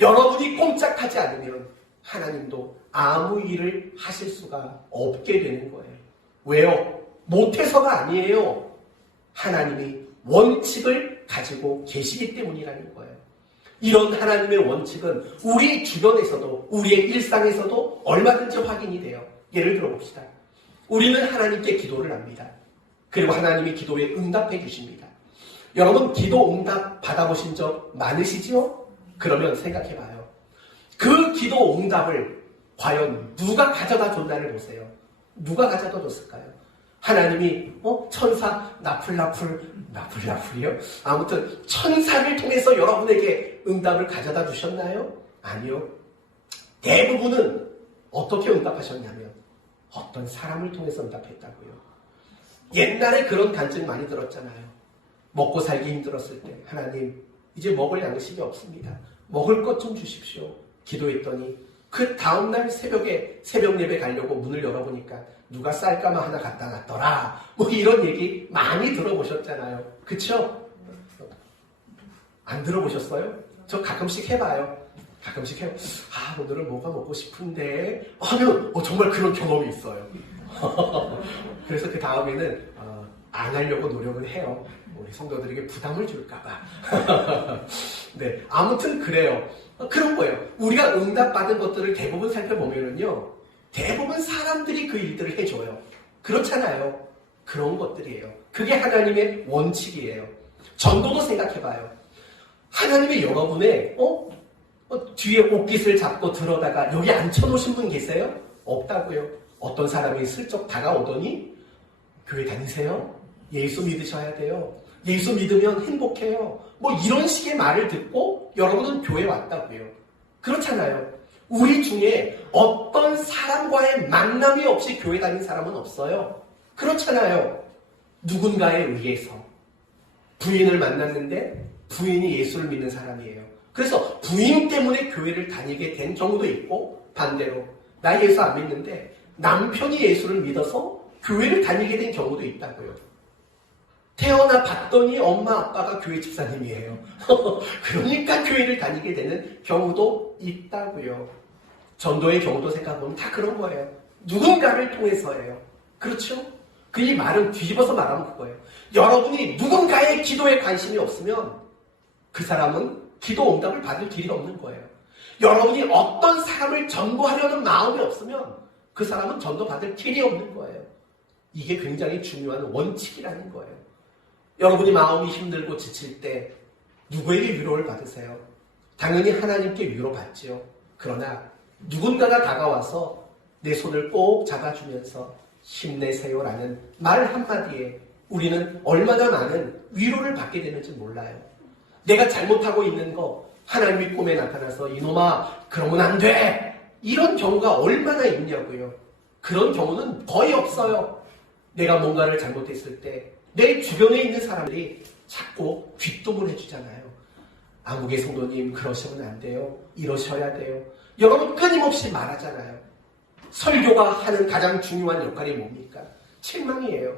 여러분이 꼼짝하지 않으면 하나님도 아무 일을 하실 수가 없게 되는 거예요. 왜요? 못해서가 아니에요. 하나님이 원칙을 가지고 계시기 때문이라는 거예요. 이런 하나님의 원칙은 우리 주변에서도 우리의 일상에서도 얼마든지 확인이 돼요. 예를 들어 봅시다. 우리는 하나님께 기도를 합니다. 그리고 하나님이 기도에 응답해 주십니다. 여러분 기도 응답 받아보신 적 많으시지요? 그러면 생각해봐요. 그 기도 응답을 과연 누가 가져다 줬나를 보세요. 누가 가져다 줬을까요? 하나님이 천사 나풀이요? 아무튼 천사를 통해서 여러분에게 응답을 가져다 주셨나요? 아니요. 대부분은 어떻게 응답하셨냐면 어떤 사람을 통해서 응답했다고요. 옛날에 그런 간증 많이 들었잖아요. 먹고 살기 힘들었을 때 하나님 이제 먹을 양식이 없습니다. 먹을 것 좀 주십시오. 기도했더니 그 다음날 새벽에 새벽 예배 가려고 문을 열어보니까 누가 쌀가마 하나 갖다 놨더라. 뭐 이런 얘기 많이 들어보셨잖아요. 그쵸? 안 들어보셨어요? 저 가끔씩 해봐요. 가끔씩 해요. 오늘은 뭐가 먹고 싶은데 하면 정말 그런 경험이 있어요. 그래서 그 다음에는 안 하려고 노력을 해요. 우리 성도들에게 부담을 줄까봐. 네, 아무튼 그래요. 그런 거예요. 우리가 응답받은 것들을 대부분 살펴보면은요, 대부분 사람들이 그 일들을 해줘요. 그렇잖아요. 그런 것들이에요. 그게 하나님의 원칙이에요. 전도도 생각해봐요. 하나님이 여러분의 뒤에 옷깃을 잡고 들어다가 여기 앉혀놓으신 분 계세요? 없다고요. 어떤 사람이 슬쩍 다가오더니 교회 다니세요? 예수 믿으셔야 돼요. 예수 믿으면 행복해요. 뭐 이런 식의 말을 듣고 여러분은 교회 왔다고요. 그렇잖아요. 우리 중에 어떤 사람과의 만남이 없이 교회 다닌 사람은 없어요. 그렇잖아요. 누군가에 의해서 부인을 만났는데 부인이 예수를 믿는 사람이에요. 그래서 부인 때문에 교회를 다니게 된 경우도 있고, 반대로 나 예수 안 믿는데 남편이 예수를 믿어서 교회를 다니게 된 경우도 있다고요. 태어나 봤더니 엄마 아빠가 교회 집사님이에요. 그러니까 교회를 다니게 되는 경우도 있다고요. 전도의 경우도 생각해보면 다 그런 거예요. 누군가를 통해서예요. 그렇죠? 그 이 말은 뒤집어서 말하면 그거예요. 여러분이 누군가의 기도에 관심이 없으면 그 사람은 기도 응답을 받을 길이 없는 거예요. 여러분이 어떤 사람을 전도하려는 마음이 없으면 그 사람은 전도받을 길이 없는 거예요. 이게 굉장히 중요한 원칙이라는 거예요. 여러분이 마음이 힘들고 지칠 때 누구에게 위로를 받으세요? 당연히 하나님께 위로받지요. 그러나 누군가가 다가와서 내 손을 꼭 잡아주면서 힘내세요라는 말 한마디에 우리는 얼마나 많은 위로를 받게 되는지 몰라요. 내가 잘못하고 있는 거 하나님이 꿈에 나타나서 이놈아 그러면 안 돼! 이런 경우가 얼마나 있냐고요. 그런 경우는 거의 없어요. 내가 뭔가를 잘못했을 때 내 주변에 있는 사람들이 자꾸 뒷동을 해주잖아요. 한국의 성도님 그러시면 안 돼요. 이러셔야 돼요. 여러분 끊임없이 말하잖아요. 설교가 하는 가장 중요한 역할이 뭡니까? 책망이에요.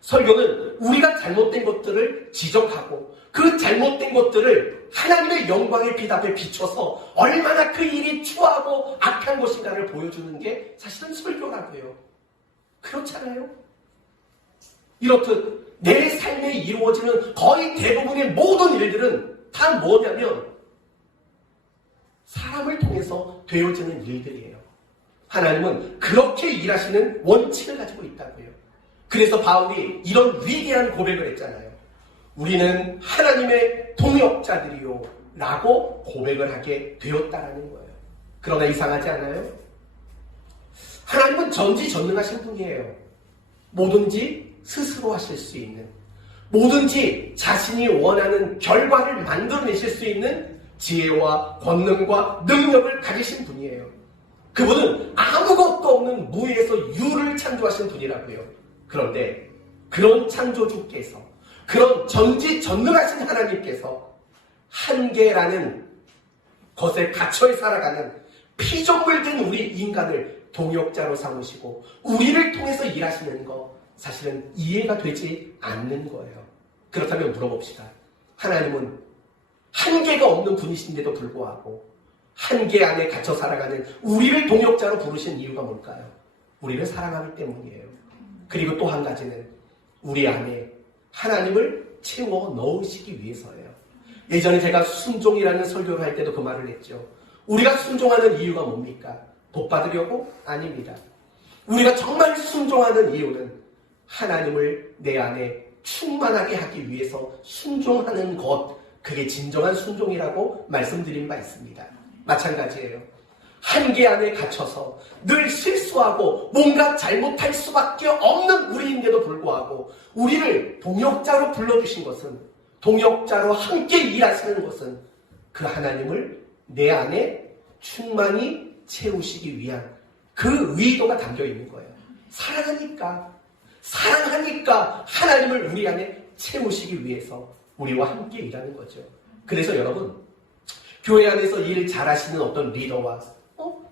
설교는 우리가 잘못된 것들을 지적하고 그 잘못된 것들을 하나님의 영광의 빛 앞에 비춰서 얼마나 그 일이 추하고 악한 것인가를 보여주는 게 사실은 설교라고요. 그렇잖아요. 이렇듯 내 삶에 이루어지는 거의 대부분의 모든 일들은 다 뭐냐면 사람을 통해서 되어지는 일들이에요. 하나님은 그렇게 일하시는 원칙을 가지고 있다고요. 그래서 바울이 이런 위대한 고백을 했잖아요. 우리는 하나님의 동역자들이요 라고 고백을 하게 되었다라는 거예요. 그러나 이상하지 않아요? 하나님은 전지전능하신 분이에요. 뭐든지 스스로 하실 수 있는, 뭐든지 자신이 원하는 결과를 만들어내실 수 있는 지혜와 권능과 능력을 가지신 분이에요. 그분은 아무것도 없는 무에서 유를 창조하신 분이라고요. 그런데 그런 창조주께서, 그런 전지전능하신 하나님께서 한계라는 것에 갇혀 살아가는 피조물 된 우리 인간을 동역자로 삼으시고 우리를 통해서 일하시는 거 사실은 이해가 되지 않는 거예요. 그렇다면 물어봅시다. 하나님은 한계가 없는 분이신데도 불구하고 한계 안에 갇혀 살아가는 우리를 동역자로 부르신 이유가 뭘까요? 우리를 사랑하기 때문이에요. 그리고 또 한 가지는 우리 안에 하나님을 채워 넣으시기 위해서예요. 예전에 제가 순종이라는 설교를 할 때도 그 말을 했죠. 우리가 순종하는 이유가 뭡니까? 복 받으려고? 아닙니다. 우리가 정말 순종하는 이유는 하나님을 내 안에 충만하게 하기 위해서 순종하는 것, 그게 진정한 순종이라고 말씀드린 바 있습니다. 마찬가지예요. 한계 안에 갇혀서 늘 실수하고 뭔가 잘못할 수밖에 없는 우리인데도 불구하고 우리를 동역자로 불러주신 것은, 동역자로 함께 일하시는 것은 그 하나님을 내 안에 충만히 채우시기 위한 그 의도가 담겨 있는 거예요. 사랑하니까 하나님을 우리 안에 채우시기 위해서 우리와 함께 일하는 거죠. 그래서 여러분, 교회 안에서 일 잘하시는 어떤 리더와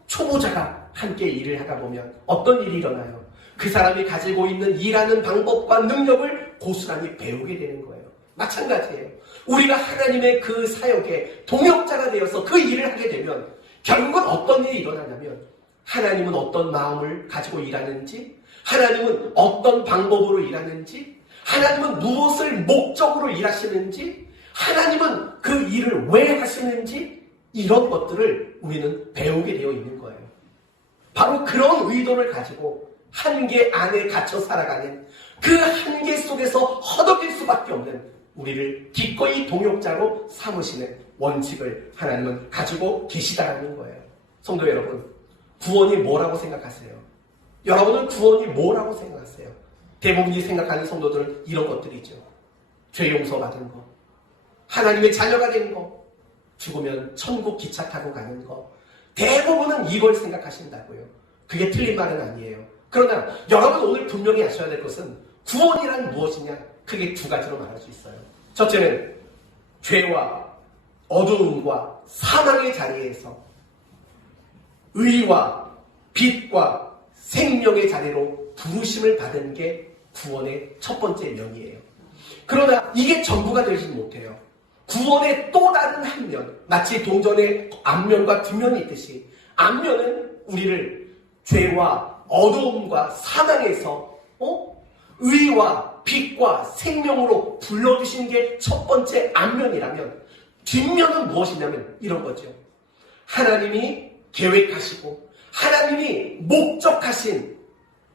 초보자가 함께 일을 하다 보면 어떤 일이 일어나요? 그 사람이 가지고 있는 일하는 방법과 능력을 고스란히 배우게 되는 거예요. 마찬가지예요. 우리가 하나님의 그 사역에 동역자가 되어서 그 일을 하게 되면 결국은 어떤 일이 일어나냐면 하나님은 어떤 마음을 가지고 일하는지, 하나님은 어떤 방법으로 일하는지, 하나님은 무엇을 목적으로 일하시는지, 하나님은 그 일을 왜 하시는지, 이런 것들을 우리는 배우게 되어 있는 거예요. 바로 그런 의도를 가지고 한계 안에 갇혀 살아가는 그 한계 속에서 허덕일 수밖에 없는 우리를 기꺼이 동역자로 삼으시는 원칙을 하나님은 가지고 계시다라는 거예요. 성도 여러분, 구원이 뭐라고 생각하세요? 여러분은 구원이 뭐라고 생각하세요? 대부분이 생각하는 성도들은 이런 것들이죠. 죄 용서 받은 거, 하나님의 자녀가 되는 거, 죽으면 천국 기차 타고 가는 거, 대부분은 이걸 생각하신다고요. 그게 틀린 말은 아니에요. 그러나 여러분 오늘 분명히 아셔야 될 것은 구원이란 무엇이냐? 크게 두 가지로 말할 수 있어요. 첫째는 죄와 어두움과 사망의 자리에서 의와 빛과 생명의 자리로 부르심을 받은 게 구원의 첫 번째 면이에요. 그러나 이게 전부가 되지는 못해요. 구원의 또 다른 한 면, 마치 동전의 앞면과 뒷면이 있듯이 앞면은 우리를 죄와 어두움과 사망에서 의와 빛과 생명으로 불러주신 게 첫 번째 앞면이라면 뒷면은 무엇이냐면 이런 거죠. 하나님이 계획하시고 하나님이 목적하신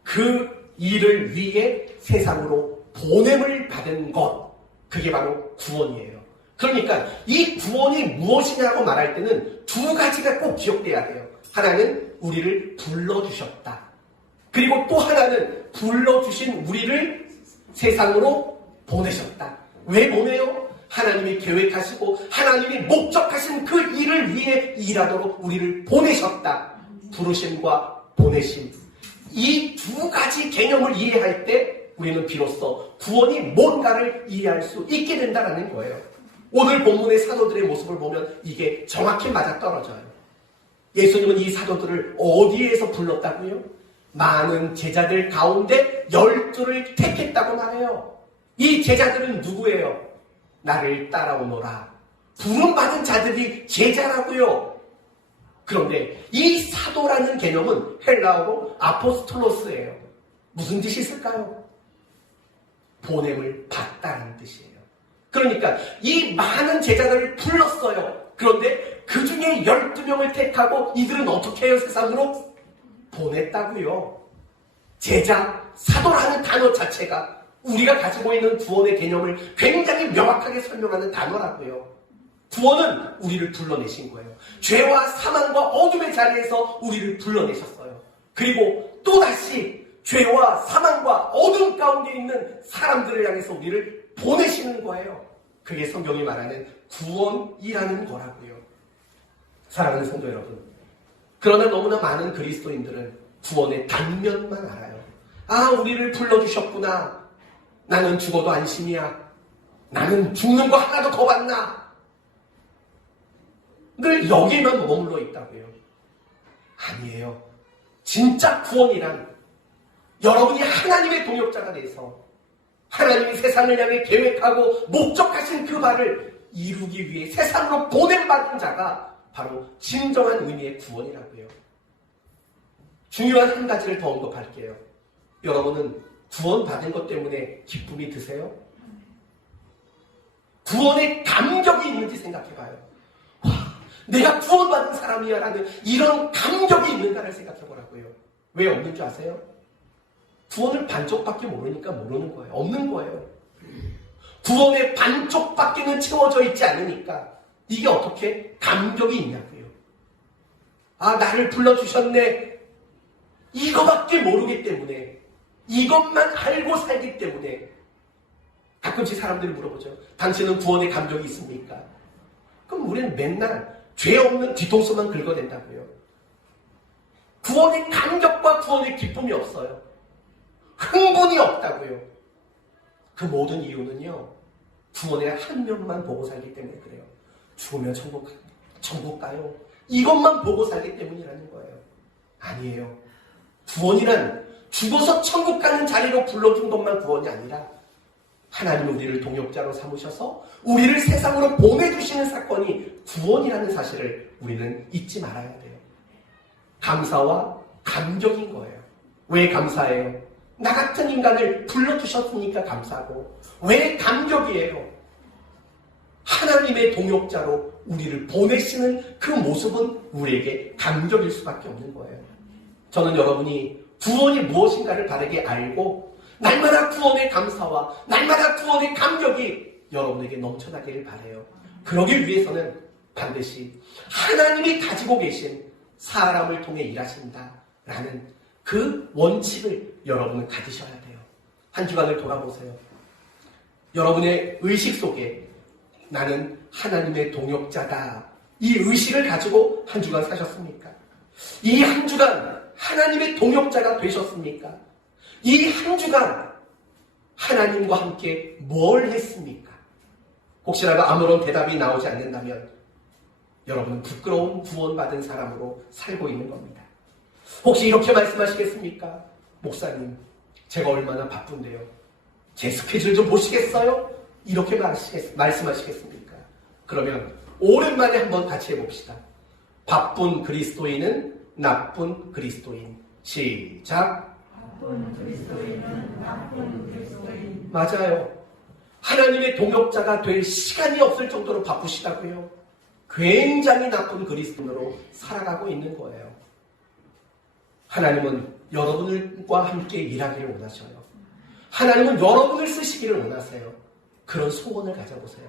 그 일을 위해 세상으로 보냄을 받은 것, 그게 바로 구원이에요. 그러니까 이 구원이 무엇이냐고 말할 때는 두 가지가 꼭 기억돼야 돼요. 하나는 우리를 불러주셨다. 그리고 또 하나는 불러주신 우리를 세상으로 보내셨다. 왜 보내요? 하나님이 계획하시고 하나님이 목적하신 그 일을 위해 일하도록 우리를 보내셨다. 부르심과 보내심. 이 두 가지 개념을 이해할 때 우리는 비로소 구원이 뭔가를 이해할 수 있게 된다는 거예요. 오늘 본문의 사도들의 모습을 보면 이게 정확히 맞아떨어져요. 예수님은 이 사도들을 어디에서 불렀다고요? 많은 제자들 가운데 12를 택했다고 말해요. 이 제자들은 누구예요? 나를 따라오너라. 부름받은 자들이 제자라고요. 그런데 이 사도라는 개념은 헬라어로 아포스톨로스예요. 무슨 뜻이 있을까요? 보냄을 받다는 뜻이에요. 그러니까 이 많은 제자들을 불렀어요. 그런데 그 중에 12명을 택하고 이들은 어떻게 해요? 세상으로 보냈다고요. 제자, 사도라는 단어 자체가 우리가 가지고 있는 구원의 개념을 굉장히 명확하게 설명하는 단어라고요. 구원은 우리를 불러내신 거예요. 죄와 사망과 어둠의 자리에서 우리를 불러내셨어요. 그리고 또다시 죄와 사망과 어둠 가운데 있는 사람들을 향해서 우리를 보내시는 거예요. 그게 성경이 말하는 구원이라는 거라고요. 사랑하는 성도 여러분, 그러나 너무나 많은 그리스도인들은 구원의 단면만 알아요. 아, 우리를 불러주셨구나. 나는 죽어도 안심이야. 나는 죽는 거 하나도 겁 안 나. 늘 여기만 머물러 있다고요. 아니에요. 진짜 구원이란 여러분이 하나님의 동역자가 돼서 하나님이 세상을 향해 계획하고 목적하신 그 바를 이루기 위해 세상으로 보냄받은 자가 바로 진정한 의미의 구원이라고요. 중요한 한 가지를 더 언급할게요. 여러분은 구원받은 것 때문에 기쁨이 드세요? 구원의 감격이 있는지 생각해봐요. 와, 내가 구원받은 사람이야 라는 이런 감격이 있는가를 생각해보라고요. 왜 없는 줄 아세요? 구원을 반쪽밖에 모르니까 모르는 거예요. 없는 거예요. 구원의 반쪽밖에는 채워져 있지 않으니까 이게 어떻게 감격이 있냐고요. 아, 나를 불러주셨네. 이거밖에 모르기 때문에, 이것만 알고 살기 때문에 가끔씩 사람들이 물어보죠. 당신은 구원의 감격이 있습니까? 그럼 우리는 맨날 죄 없는 뒤통수만 긁어댄다고요. 구원의 감격과 구원의 기쁨이 없어요. 흥분이 없다고요. 그 모든 이유는요, 구원의 한 면만 보고 살기 때문에 그래요. 죽으면 천국 가요. 이것만 보고 살기 때문이라는 거예요. 아니에요. 구원이란 죽어서 천국 가는 자리로 불러준 것만 구원이 아니라 하나님은 우리를 동역자로 삼으셔서 우리를 세상으로 보내주시는 사건이 구원이라는 사실을 우리는 잊지 말아야 돼요. 감사와 감격인 거예요. 왜 감사해요? 나 같은 인간을 불러주셨으니까 감사하고. 왜 감격이에요? 하나님의 동역자로 우리를 보내시는 그 모습은 우리에게 감격일 수밖에 없는 거예요. 저는 여러분이 구원이 무엇인가를 바르게 알고 날마다 구원의 감사와 날마다 구원의 감격이 여러분에게 넘쳐나기를 바라요. 그러기 위해서는 반드시 하나님이 가지고 계신 사람을 통해 일하신다라는 그 원칙을 여러분은 가지셔야 돼요. 한 주간을 돌아보세요. 여러분의 의식 속에 나는 하나님의 동역자다. 이 의식을 가지고 한 주간 사셨습니까? 이 한 주간 하나님의 동역자가 되셨습니까? 이 한 주간 하나님과 함께 뭘 했습니까? 혹시라도 아무런 대답이 나오지 않는다면 여러분은 부끄러운 구원받은 사람으로 살고 있는 겁니다. 혹시 이렇게 말씀하시겠습니까? 목사님, 제가 얼마나 바쁜데요. 제 스케줄 좀 보시겠어요? 이렇게 말씀하시겠습니까? 그러면 오랜만에 한번 같이 해봅시다. 바쁜 그리스도인은 나쁜 그리스도인. 시작. 바쁜 그리스도인은 나쁜 그리스도인. 맞아요. 하나님의 동역자가 될 시간이 없을 정도로 바쁘시다고요. 굉장히 나쁜 그리스도인으로 살아가고 있는 거예요. 하나님은 여러분과 함께 일하기를 원하셔요. 하나님은 여러분을 쓰시기를 원하세요. 그런 소원을 가져보세요.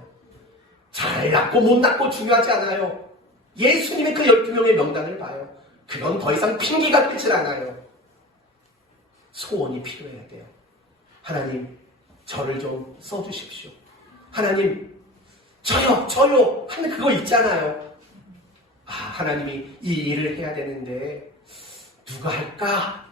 잘 낳고 못 낳고 중요하지 않아요. 예수님의 그 12명의 명단을 봐요. 그건 더 이상 핑계가 되질 않아요. 소원이 필요해야 돼요. 하나님, 저를 좀 써주십시오. 하나님, 저요 하는 그거 있잖아요. 하나님이 이 일을 해야 되는데 누가 할까?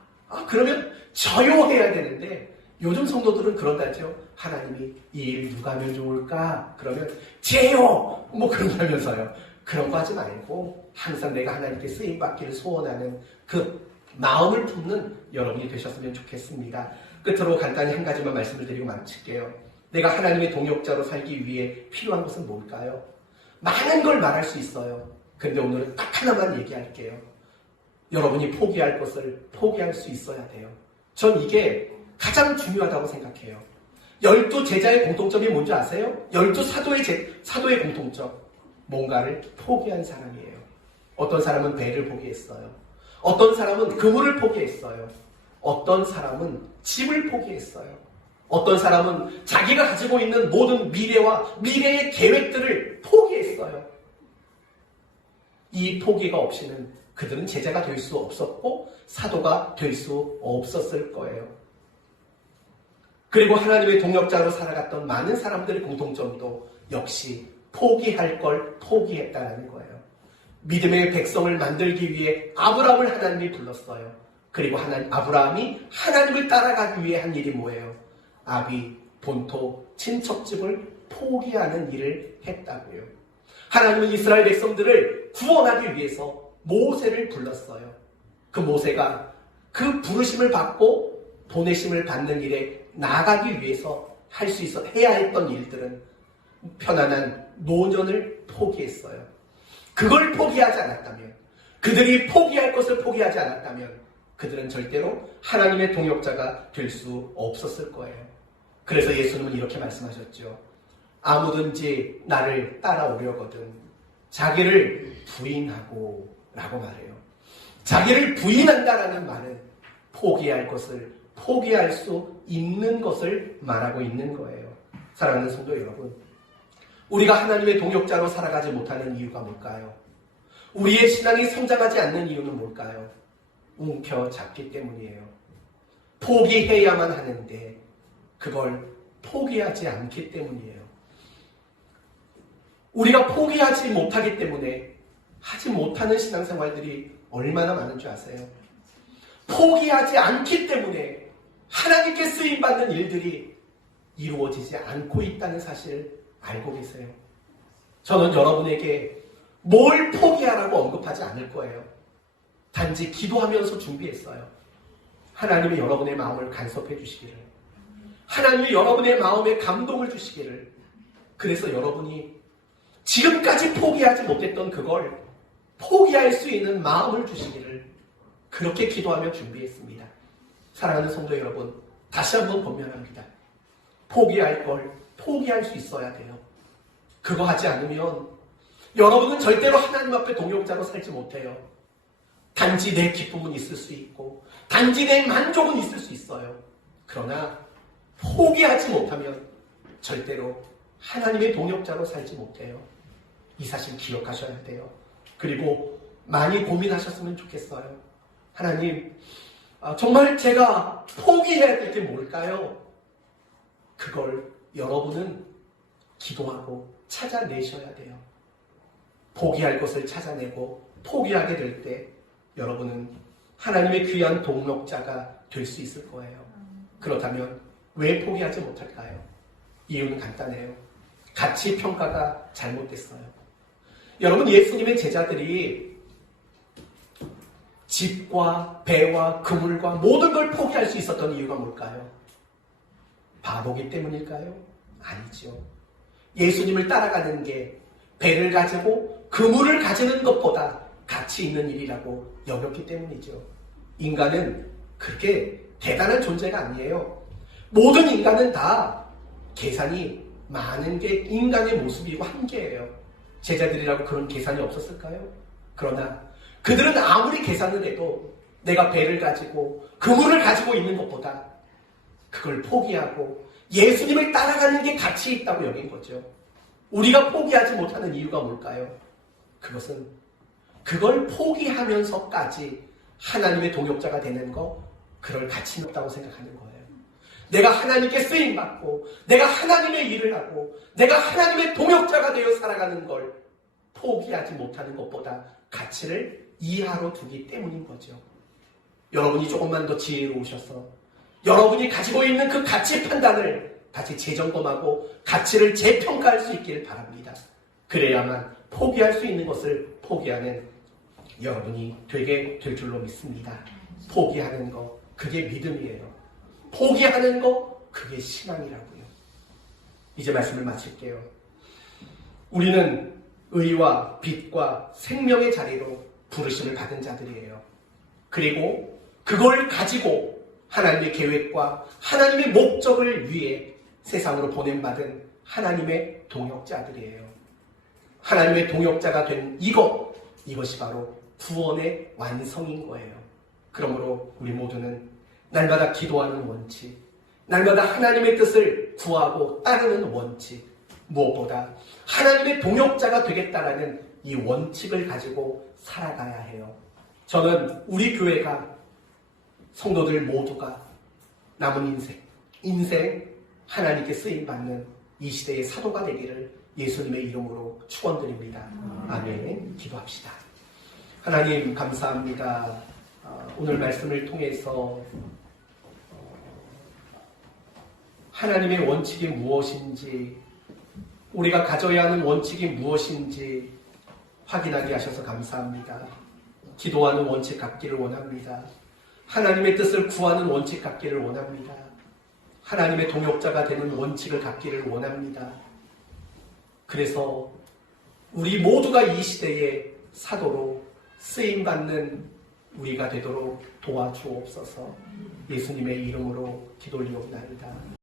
그러면 저요 해야 되는데 요즘 성도들은 그런다죠. 하나님이 이 일 누가 하면 좋을까? 그러면 제요! 뭐 그런다면서요. 그런 거 하지 말고 항상 내가 하나님께 쓰임받기를 소원하는 그 마음을 품는 여러분이 되셨으면 좋겠습니다. 끝으로 간단히 한 가지만 말씀을 드리고 마칠게요. 내가 하나님의 동역자로 살기 위해 필요한 것은 뭘까요? 많은 걸 말할 수 있어요. 근데 오늘은 딱 하나만 얘기할게요. 여러분이 포기할 것을 포기할 수 있어야 돼요. 전 이게 가장 중요하다고 생각해요. 12제자의 공통점이 뭔지 아세요? 12사도의 공통점. 뭔가를 포기한 사람이에요. 어떤 사람은 배를 포기했어요. 어떤 사람은 그물을 포기했어요. 어떤 사람은 집을 포기했어요. 어떤 사람은 자기가 가지고 있는 모든 미래와 미래의 계획들을 포기했어요. 이 포기가 없이는 그들은 제자가 될 수 없었고 사도가 될 수 없었을 거예요. 그리고 하나님의 동역자로 살아갔던 많은 사람들의 공통점도 역시 포기할 걸 포기했다는 거예요. 믿음의 백성을 만들기 위해 아브라함을 하나님이 불렀어요. 그리고 아브라함이 하나님을 따라가기 위해 한 일이 뭐예요? 아비, 본토, 친척집을 포기하는 일을 했다고요. 하나님은 이스라엘 백성들을 구원하기 위해서 모세를 불렀어요. 그 모세가 그 부르심을 받고 보내심을 받는 일에 나아가기 위해서 해야 했던 일들은 편안한 노년을 포기했어요. 그걸 포기하지 않았다면, 그들이 포기할 것을 포기하지 않았다면 그들은 절대로 하나님의 동역자가 될 수 없었을 거예요. 그래서 예수님은 이렇게 말씀하셨죠. 아무든지 나를 따라오려거든 자기를 부인하고 라고 말해요. 자기를 부인한다라는 말은 포기할 것을 포기할 수 있는 것을 말하고 있는 거예요. 사랑하는 성도 여러분, 우리가 하나님의 동역자로 살아가지 못하는 이유가 뭘까요? 우리의 신앙이 성장하지 않는 이유는 뭘까요? 움켜잡기 때문이에요. 포기해야만 하는데 그걸 포기하지 않기 때문이에요. 우리가 포기하지 못하기 때문에 하지 못하는 신앙생활들이 얼마나 많은 줄 아세요? 포기하지 않기 때문에 하나님께 쓰임받는 일들이 이루어지지 않고 있다는 사실을 알고 계세요. 저는 여러분에게 뭘 포기하라고 언급하지 않을 거예요. 단지 기도하면서 준비했어요. 하나님이 여러분의 마음을 간섭해 주시기를, 하나님이 여러분의 마음에 감동을 주시기를, 그래서 여러분이 지금까지 포기하지 못했던 그걸 포기할 수 있는 마음을 주시기를 그렇게 기도하며 준비했습니다. 사랑하는 성도 여러분, 다시 한번 권면합니다. 포기할 걸 포기할 수 있어야 돼요. 그거 하지 않으면 여러분은 절대로 하나님 앞에 동역자로 살지 못해요. 단지 내 기쁨은 있을 수 있고 단지 내 만족은 있을 수 있어요. 그러나 포기하지 못하면 절대로 하나님의 동역자로 살지 못해요. 이 사실 기억하셔야 돼요. 그리고 많이 고민하셨으면 좋겠어요. 하나님, 정말 제가 포기해야 될 게 뭘까요? 그걸 여러분은 기도하고 찾아내셔야 돼요. 포기할 것을 찾아내고 포기하게 될 때 여러분은 하나님의 귀한 동역자가 될 수 있을 거예요. 그렇다면 왜 포기하지 못할까요? 이유는 간단해요. 가치 평가가 잘못됐어요. 여러분, 예수님의 제자들이 집과 배와 그물과 모든 걸 포기할 수 있었던 이유가 뭘까요? 바보기 때문일까요? 아니죠. 예수님을 따라가는 게 배를 가지고 그물을 가지는 것보다 가치 있는 일이라고 여겼기 때문이죠. 인간은 그렇게 대단한 존재가 아니에요. 모든 인간은 다 계산이 많은 게 인간의 모습이고 한계예요. 제자들이라고 그런 계산이 없었을까요? 그러나 그들은 아무리 계산을 해도 내가 배를 가지고 그물을 가지고 있는 것보다 그걸 포기하고 예수님을 따라가는 게 가치 있다고 여긴 거죠. 우리가 포기하지 못하는 이유가 뭘까요? 그것은 그걸 포기하면서까지 하나님의 동역자가 되는 거, 그럴 가치 없다고 생각하는 거예요. 내가 하나님께 쓰임받고 내가 하나님의 일을 하고 내가 하나님의 동역자가 되어 살아가는 걸 포기하지 못하는 것보다 가치를 이하로 두기 때문인 거죠. 여러분이 조금만 더 지혜로우셔서 여러분이 가지고 있는 그 가치 판단을 다시 재점검하고 가치를 재평가할 수 있기를 바랍니다. 그래야만 포기할 수 있는 것을 포기하는 여러분이 되게 될 줄로 믿습니다. 포기하는 거, 그게 믿음이에요. 포기하는 거, 그게 신앙이라고요. 이제 말씀을 마칠게요. 우리는 의와 빛과 생명의 자리로 부르심을 받은 자들이에요. 그리고 그걸 가지고 하나님의 계획과 하나님의 목적을 위해 세상으로 보냄받은 하나님의 동역자들이에요. 하나님의 동역자가 된 이것이 바로 구원의 완성인 거예요. 그러므로 우리 모두는 날마다 기도하는 원칙, 날마다 하나님의 뜻을 구하고 따르는 원칙, 무엇보다 하나님의 동역자가 되겠다라는 이 원칙을 가지고 살아가야 해요. 저는 우리 교회가 성도들 모두가 남은 인생 하나님께 쓰임받는 이 시대의 사도가 되기를 예수님의 이름으로 축원드립니다. 아멘. 기도합시다. 하나님 감사합니다. 오늘 말씀을 통해서 하나님의 원칙이 무엇인지, 우리가 가져야 하는 원칙이 무엇인지 확인하게 하셔서 감사합니다. 기도하는 원칙 갖기를 원합니다. 하나님의 뜻을 구하는 원칙 갖기를 원합니다. 하나님의 동역자가 되는 원칙을 갖기를 원합니다. 그래서 우리 모두가 이 시대의 사도로 쓰임받는 우리가 되도록 도와주옵소서. 예수님의 이름으로 기도 올리옵나이다.